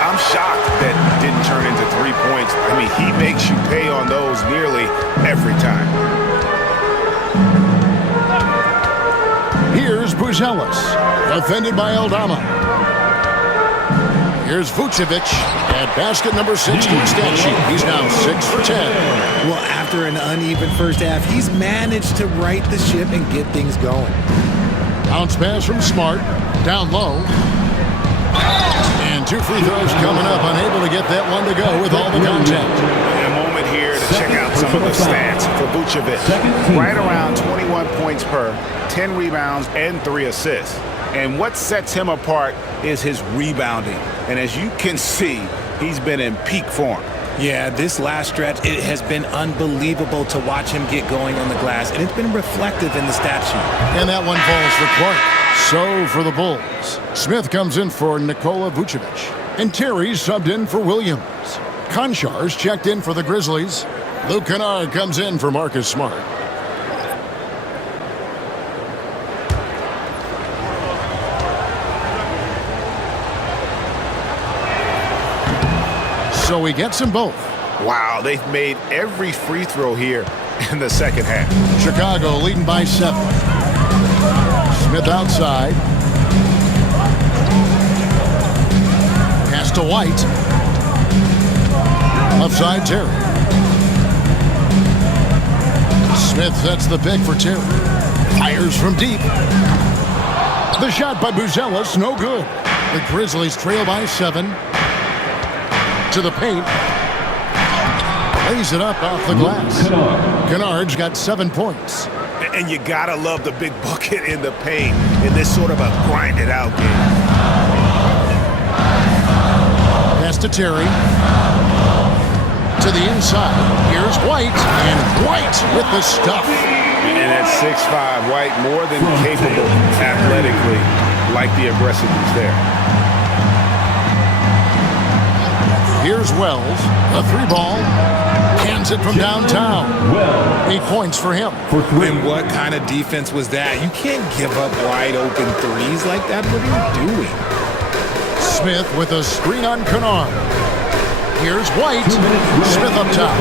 I'm shocked that didn't turn into 3 points. I mean, he makes you pay on those nearly every time. Here's Buzelis, defended by Aldama. Here's Vucevic at basket number 6 to his stat sheet. He's now 6 for 10. Well, after an uneven first half, he's managed to right the ship and get things going. Bounce pass from Smart, down low. And 2 free throws coming up, unable to get that one to go with all the contact. A moment here to check out some of the stats for Vucevic. Right around 21 points per, 10 rebounds, and 3 assists. And what sets him apart is his rebounding. And as you can see, he's been in peak form. Yeah, this last stretch, it has been unbelievable to watch him get going on the glass, and it's been reflective in the stat sheet. And that one falls for Clark. So for the Bulls, Smith comes in for Nikola Vucevic. And Terry's subbed in for Williams. Konchar's checked in for the Grizzlies. Luke Kennard comes in for Marcus Smart. So he gets them both. Wow, they've made every free throw here in the second half. Chicago leading by 7. Smith outside. Pass to White. Offside Terry. Smith sets the pick for Terry. Fires from deep. The shot by Buzelis, no good. The Grizzlies trail by 7. To the paint. Lays it up off the glass. Kennard's got 7 points. And you gotta love the big bucket in the paint in this sort of a grinded out game. Pass to Terry. To the inside. Here's White. And White with the stuff. And at 6'5", White more than capable athletically, like the aggressiveness there. Here's Wells, a 3-ball, cans it from downtown. 8 points for him. And what kind of defense was that? You can't give up wide open threes like that. What are you doing? Smith with a screen on Kennard. Here's White. Smith up top.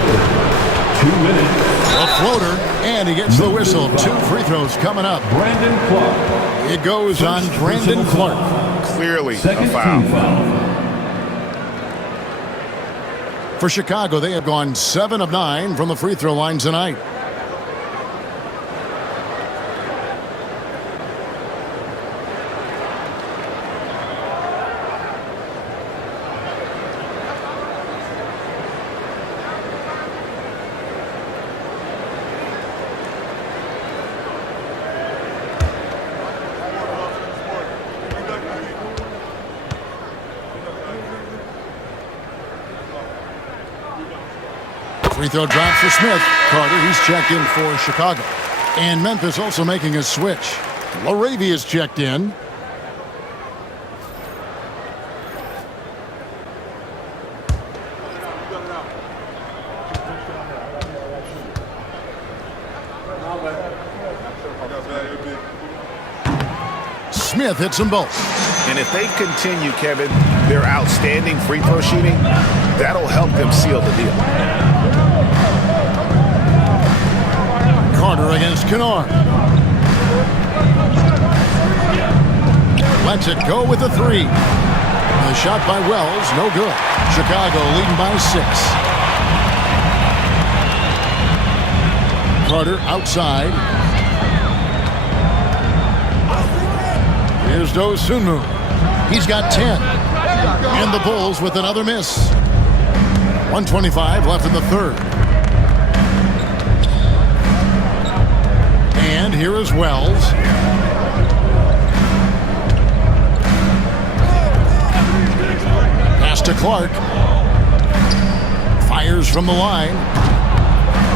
2 minutes. A floater, and he gets the whistle. 2 free throws coming up. Brandon Clark. It goes on Brandon Clark. Clearly Second a foul. team foul. For Chicago, they have gone 7 of 9 from the free throw line tonight. Free throw drops for Smith. Carter, he's checked in for Chicago. And Memphis also making a switch. Laravia's checked in. Smith hits them both. And if they continue, Kevin, their outstanding free throw shooting, that'll help them seal the deal. Carter against Kennard. Lets it go with the three. The shot by Wells, no good. Chicago leading by 6. Carter outside. Here's Dosunmu. He's got 10. And the Bulls with another miss. 1:25 left in the third. And here is Wells. Pass to Clark. Fires from the line.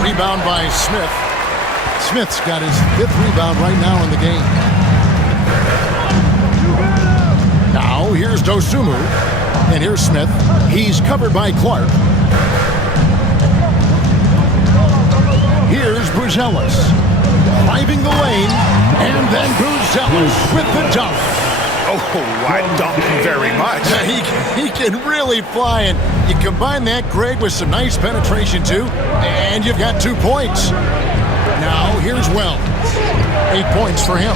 Rebound by Smith. Smith's got his 5th rebound right now in the game. Now here's Dosunmu. And here's Smith. He's covered by Clark. Here's Buzelis. Driving the lane. And then Buzelis with the dunk. Oh, I don't very much. He can really fly, and you combine that, Greg, with some nice penetration, too, and you've got 2 points. Now, here's Wells. 8 points for him.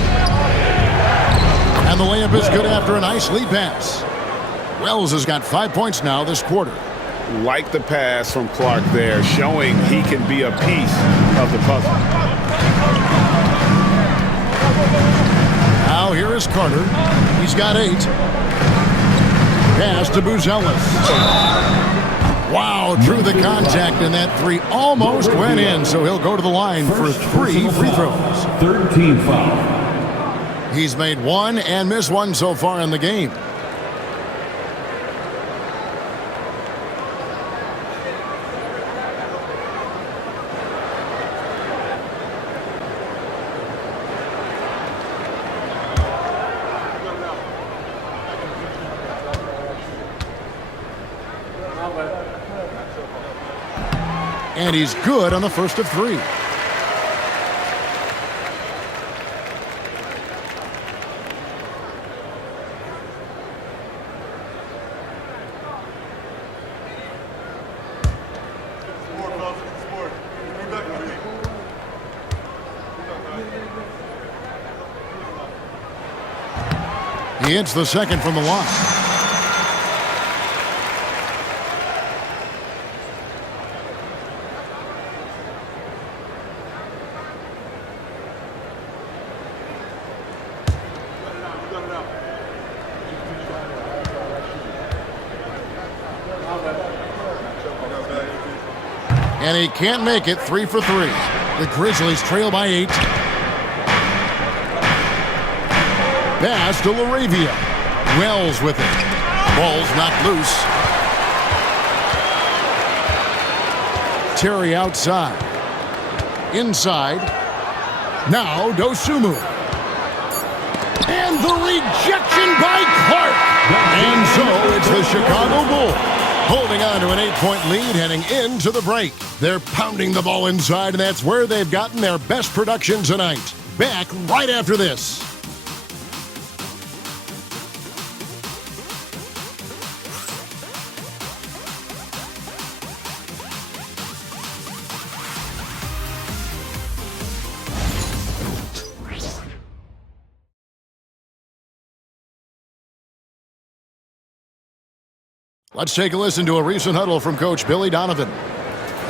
And the layup is good after a nice lead pass. Wells has got 5 points now this quarter. Like the pass from Clark there, showing he can be a piece of the puzzle. Now here is Carter. He's got 8. Pass to Buzelis. Wow, through the contact, and that 3 almost went in, so he'll go to the line for 3 free throws. 13 foul. He's made 1 and missed 1 so far in the game. And he's good on the first of 3. He hits the second from the line. And he can't make it. 3 for 3. The Grizzlies trail by 8. Pass to Laravia. Wells with it. Ball's knocked loose. Terry outside. Inside. Now Dosunmu. And the rejection by Clark. And so it's the Chicago Bulls holding on to an 8-point lead heading into the break. They're pounding the ball inside, and that's where they've gotten their best production tonight. Back right after this. Let's take a listen to a recent huddle from Coach Billy Donovan.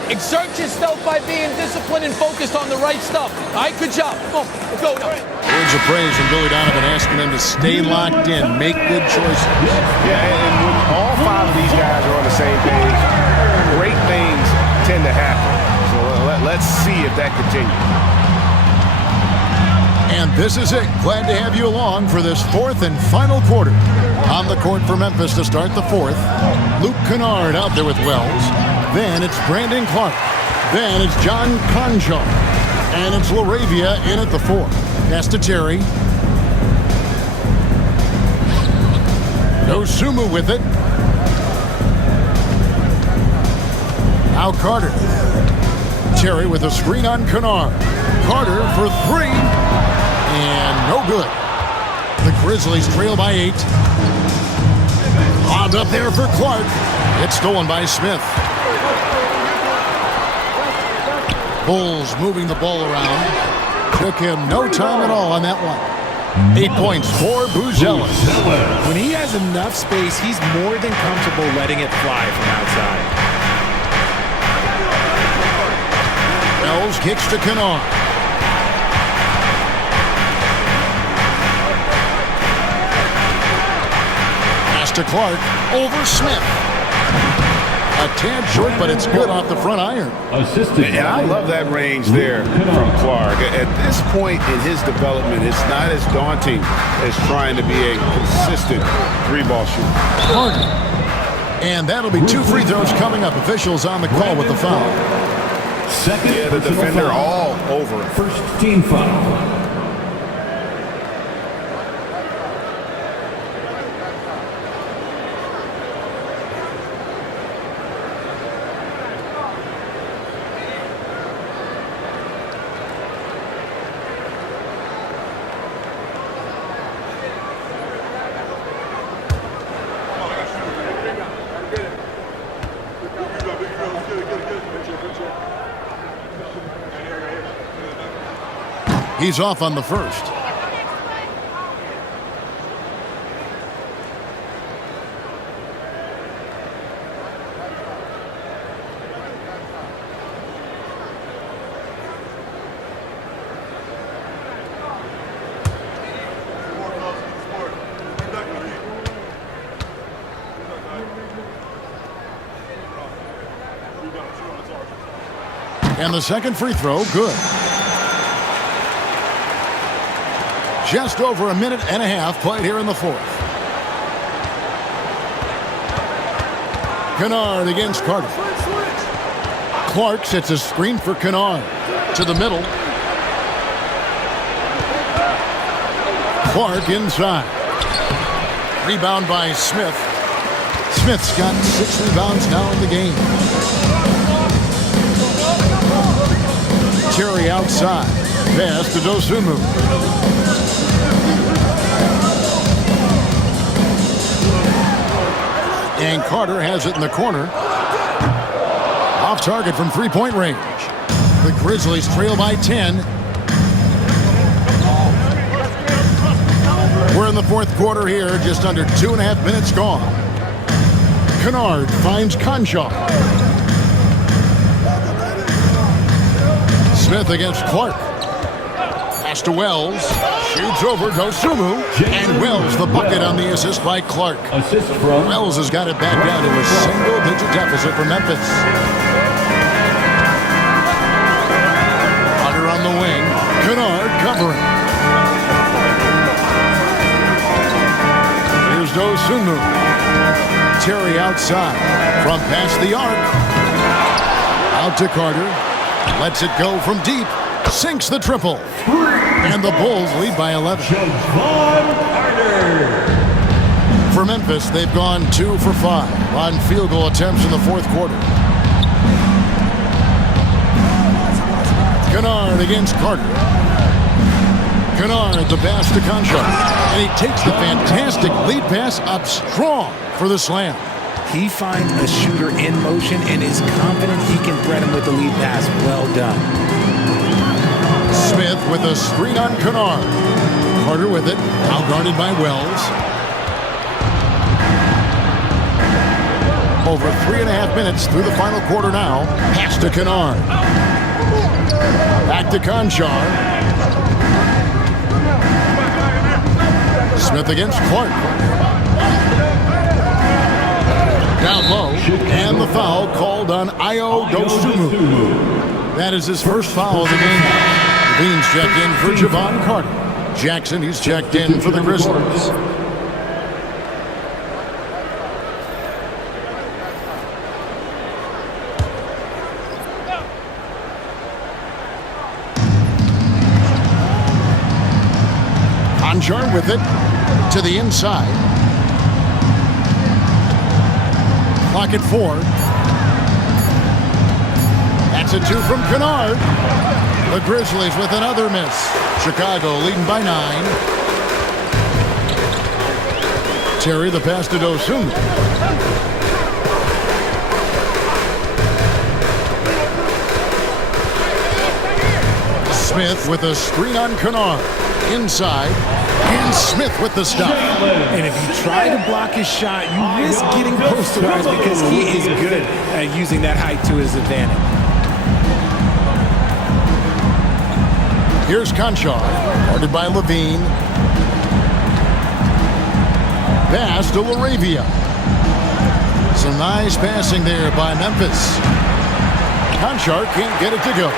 Exert yourself by being disciplined and focused on the right stuff. All right, good job. Go. Words of praise from Billy Donovan asking them to stay locked in, make good choices. Yeah, and when all 5 of these guys are on the same page, great things tend to happen. So let's see if that continues. And this is it. Glad to have you along for this 4th and final quarter. On the court for Memphis to start the 4th. Luke Kennard out there with Wells. Then it's Brandon Clark. Then it's John Conjo. And it's Laravia in at the 4. Pass to Terry. Dosunmu with it. Now Carter. Terry with a screen on Kennard. Carter for 3. And no good. The Grizzlies trail by 8. Lobbed up there for Clark. It's stolen by Smith. Bulls moving the ball around. Took him no time at all on that one. 8 points for Buzelis. When he has enough space, he's more than comfortable letting it fly from outside. Wells kicks to Kennard. Pass to Clark. Over Smith. A tad short, but it's good off the front iron. And I love that range there from Clark. At this point in his development, it's not as daunting as trying to be a consistent 3-ball shooter. Clark. And that'll be 2 free throws coming up. Officials on the call with the foul. Yeah, the defender all over. First team foul. He's off on the first. And the second free throw, good. Just over a minute and a half played here in the 4th. Kennard against Carter. Clark sets a screen for Kennard. To the middle. Clark inside. Rebound by Smith. Smith's got 6 rebounds now in the game. Terry outside. Pass to Dosunmu. And Carter has it in the corner. Off target from 3-point range. The Grizzlies trail by 10. We're in the 4th quarter here, just under 2.5 minutes gone. Kennard finds Conjo. Smith against Clark. Pass to Wells. Shoots over Dosunmu. And Wells the bucket on the assist by Clark. Wells has got it back down to a single-digit deficit for Memphis. Hunter on the wing. Kennard covering. Here's Dosunmu. Terry outside. From past the arc. Out to Carter. Lets it go from deep. Sinks the triple. And the Bulls lead by 11. For Memphis, they've gone 2 for 5 on field goal attempts in the 4th quarter. Kennard against Carter. Kennard the pass to Conjo. And he takes the fantastic lead pass up strong for the slam. He finds a shooter in motion and is confident he can thread him with the lead pass. Well done. Smith with a screen on Kennard. Carter with it, now guarded by Wells. Over 3.5 minutes through the final quarter now. Pass to Kennard. Back to Conjar. Smith against Clark. Down low, and the foul called on Ayo Dosunmu. That is his first foul of the game. Levine's checked in for Javon Carter. Jackson, he's checked in for the Grizzlies. Conchar with it to the inside. Clock at 4. That's a 2 from Kennard. The Grizzlies with another miss. Chicago leading by 9. Terry the pass to Dosunmu. Smith with a screen on Kennard. Inside. And Smith with the stop. And if you try to block his shot, you risk getting posterized because he is good at using that height to his advantage. Here's Conchar, guarded by Levine. Pass to Laravia. Some nice passing there by Memphis. Conchar can't get it to go.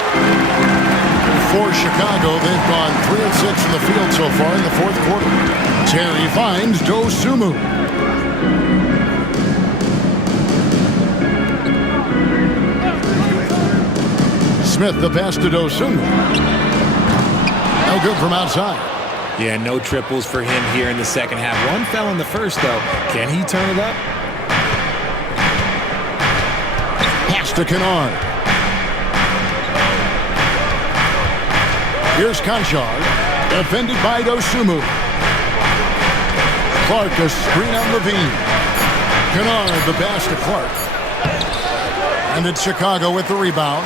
For Chicago, they've gone 3 of 6 in the field so far in the fourth quarter. Terry finds Dosunmu. Smith the pass to Dosunmu. No good from outside. Yeah, no triples for him here in the second half. One fell in the first, though. Can he turn it up? Pass to Kennard. Here's Conchar, defended by Dosunmu. Clark a screen on Levine. Kennard the pass to Clark. And it's Chicago with the rebound.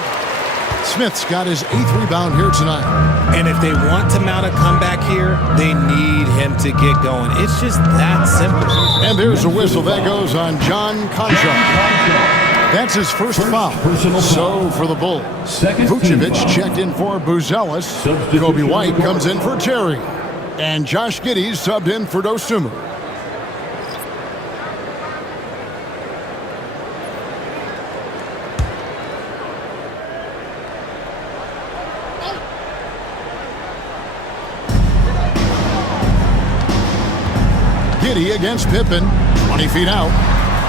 Smith's got his 8th rebound here tonight. And if they want to mount a comeback here, they need him to get going. It's just that simple. And there's a whistle that goes on John Conchar. That's his first foul. So for the Bulls. Vucevic checked in for Buzelis. Kobe White comes in for Terry. And Josh Giddey subbed in for Dosunmu. Giddey against Pippen, 20 feet out.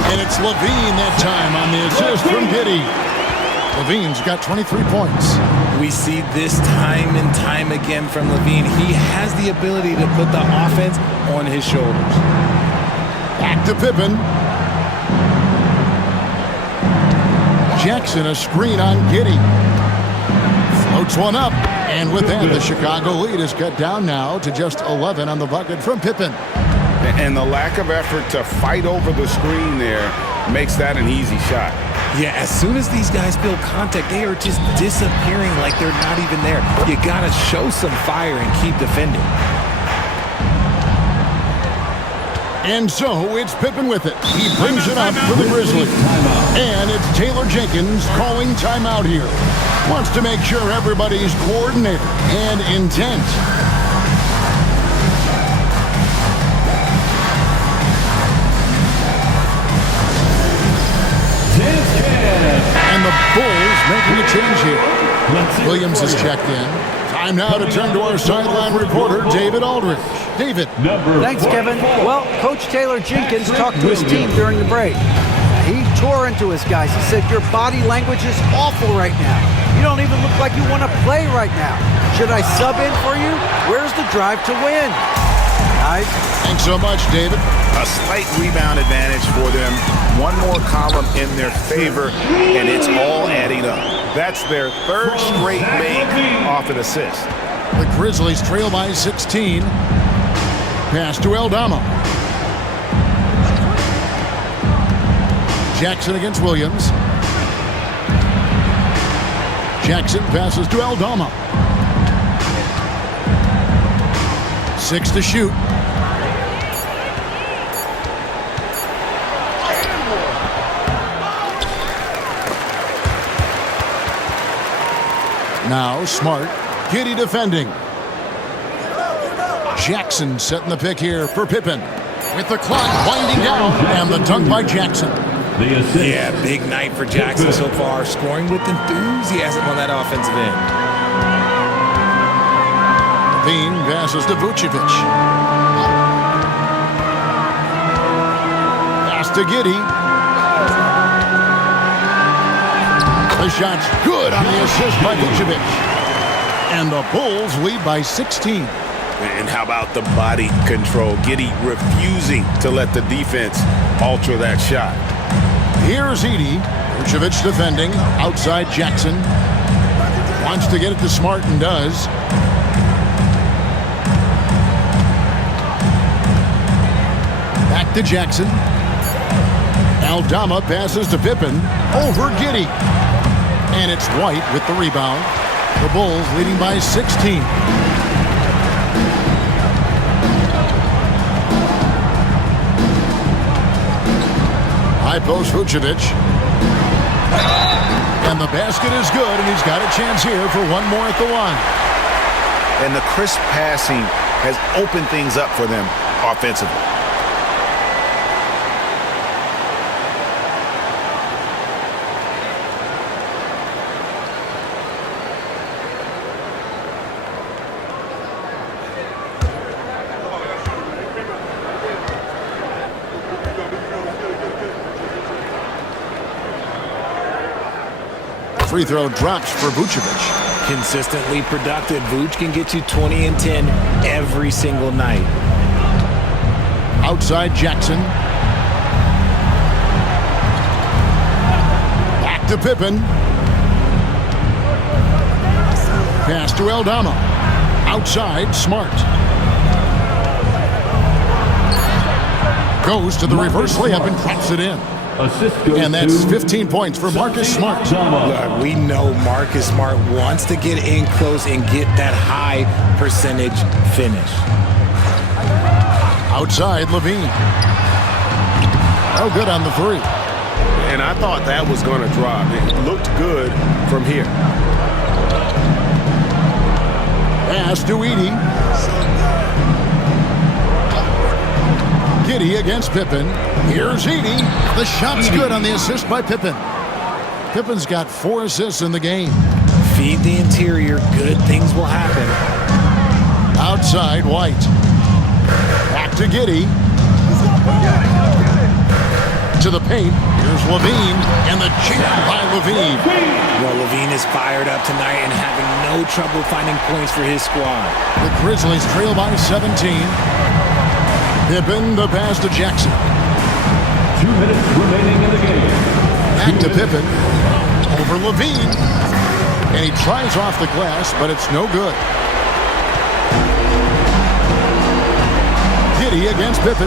And it's Levine that time on the assist from Giddey. Levine's got 23 points. We see this time and time again from Levine. He has the ability to put the offense on his shoulders. Back to Pippen. Jackson a screen on Giddey. Floats one up. And with that, the Chicago lead is cut down now to just 11 on the bucket from Pippen. And the lack of effort to fight over the screen there makes that an easy shot. Yeah, as soon as these guys feel contact, they are just disappearing like they're not even there. You got to show some fire and keep defending. And so it's Pippen with it. He brings it up for the Grizzlies. And it's Taylor Jenkins calling timeout here. Wants to make sure everybody's coordinated and intent. And the Bulls making a change here. Williams is checked in. Time now to turn to our sideline reporter, David Aldridge. David. Thanks, Kevin. Well, Coach Taylor Jenkins talked to his team during the break. He tore into his guys. He said, your body language is awful right now. You don't even look like you want to play right now. Should I sub in for you? Where's the drive to win? Guys. Thanks so much, David. A slight rebound advantage for them. One more column in their favor, and it's all adding up. That's their 3rd straight make off an assist. The Grizzlies trail by 16. Pass to Aldama. Jackson against Williams. Jackson passes to Aldama. 6 to shoot. Now Smart. Giddey defending. Jackson setting the pick here for Pippen. With the clock winding down. And the dunk by Jackson. Yeah, big night for Jackson so far. Scoring with enthusiasm on that offensive end. Levine passes to Vucevic. Pass to Giddey. The shot's good on the assist by Vucevic. And the Bulls lead by 16. And how about the body control? Giddey refusing to let the defense alter that shot. Here's Edey. Vucevic defending. Outside Jackson. Wants to get it to Smart and does. Back to Jackson. Aldama passes to Pippen. Over Giddey. And it's White with the rebound. The Bulls leading by 16. High post Vucevic. And the basket is good, and he's got a chance here for one more at the line. And the crisp passing has opened things up for them offensively. Free throw drops for Vucevic. Consistently productive. Vuce can get you 20 and 10 every single night. Outside Jackson. Back to Pippen. Pass to Aldama. Outside Smart. Goes to the reverse layup and drops it in. And that's 15 points for Marcus Smart. Look, we know Marcus Smart wants to get in close and get that high percentage finish. Outside Levine. Oh, good on the three. And I thought that was going to drop. It looked good from here. Pass to Edey. Giddey against Pippen. Here's Edey. The shot's good on the assist by Pippen. Pippen's got 4 assists in the game. Feed the interior. Good things will happen. Outside White. Back to Giddey. To the paint. Here's Levine. And the jam by Levine. Well, Levine is fired up tonight and having no trouble finding points for his squad. The Grizzlies trail by 17. Pippen, the pass to Jackson. 2 minutes remaining in the game. Back to Pippen. Over Levine. And he tries off the glass, but it's no good. Giddey against Pippen.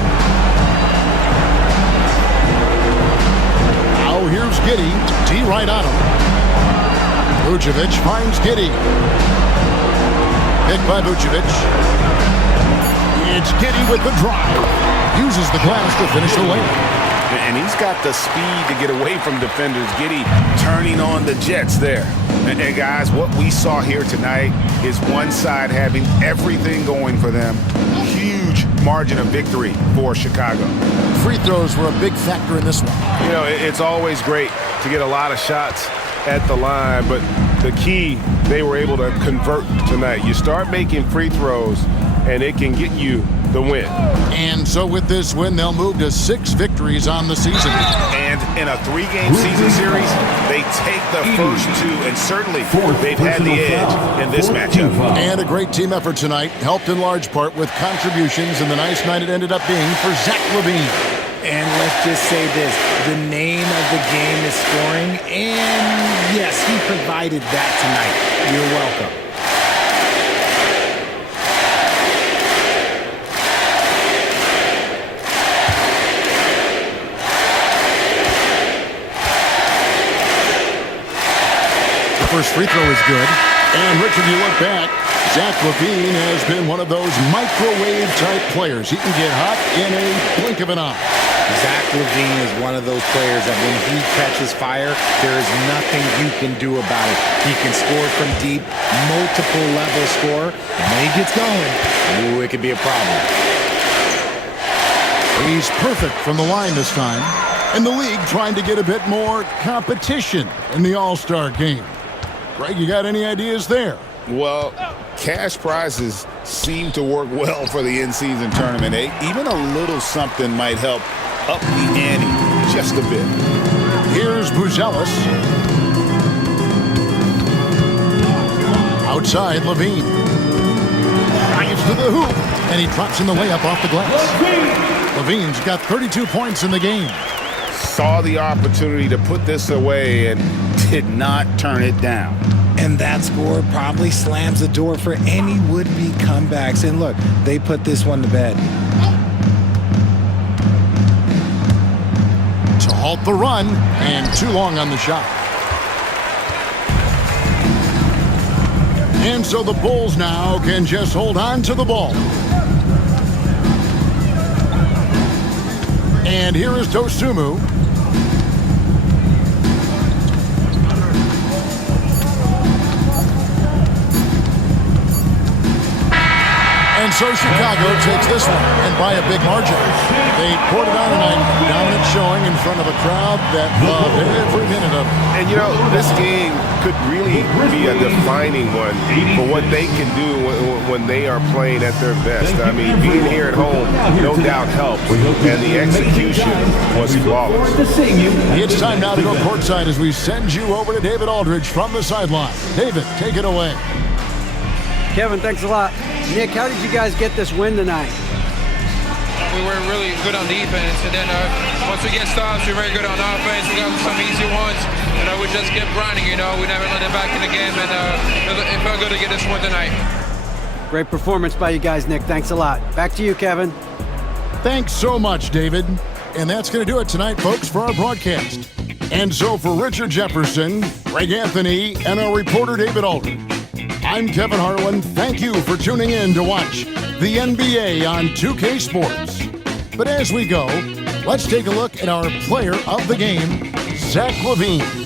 Now here's Giddey. D right on him. Vucevic finds Giddey. Picked by Vucevic. It's Giddey with the drive. Uses the glass to finish the layup. And he's got the speed to get away from defenders. Giddey turning on the Jets there. And guys, what we saw here tonight is one side having everything going for them. Huge margin of victory for Chicago. Free throws were a big factor in this one. You know, it's always great to get a lot of shots at the line, but the key, they were able to convert tonight. You start making free throws, and it can get you the win. And so with this win, they'll move to 6 victories on the season. And in a 3-game season series, they take the first 2, and certainly they've had the edge in this matchup. And a great team effort tonight, helped in large part with contributions, and the nice night it ended up being for Zach LaVine. And let's just say this, the name of the game is scoring, and yes, he provided that tonight. You're welcome. First free throw is good. And Rich, if you look back, Zach LaVine has been one of those microwave-type players. He can get hot in a blink of an eye. Zach LaVine is one of those players that when he catches fire, there is nothing you can do about it. He can score from deep, multiple level score, and when he gets going, ooh, it could be a problem. He's perfect from the line this time. And the league trying to get a bit more competition in the All-Star game. Greg, you got any ideas there? Well, cash prizes seem to work well for the in-season tournament. Even a little something might help up the ante just a bit. Here's Buzelis. Outside, Levine. Drives to the hoop, and he drops in the layup off the glass. Levine's got 32 points in the game. Saw the opportunity to put this away and did not turn it down. And that score probably slams the door for any would-be comebacks. And look, they put this one to bed. To halt the run, and too long on the shot. And so the Bulls now can just hold on to the ball. And here is Dosunmu. And so Chicago takes this one, and by a big margin. They poured it on tonight, dominant showing in front of a crowd that loved every minute of it. And you know, this game could really be a defining one for what they can do when they are playing at their best. I mean, being here at home no doubt helps, and the execution was flawless. It's time now to go courtside as we send you over to David Aldridge from the sideline. David, take it away. Kevin, thanks a lot. Nick, how did you guys get this win tonight? We were really good on defense, and then once we get stops, we're very good on offense. We got some easy ones, and we just kept grinding, We never let it back in the game, and it felt good to get this one tonight. Great performance by you guys, Nick. Thanks a lot. Back to you, Kevin. Thanks so much, David. And that's going to do it tonight, folks, for our broadcast. And so for Richard Jefferson, Greg Anthony, and our reporter David Aldridge, I'm Kevin Harlan. Thank you for tuning in to watch the NBA on 2K Sports. But as we go, let's take a look at our player of the game, Zach LaVine.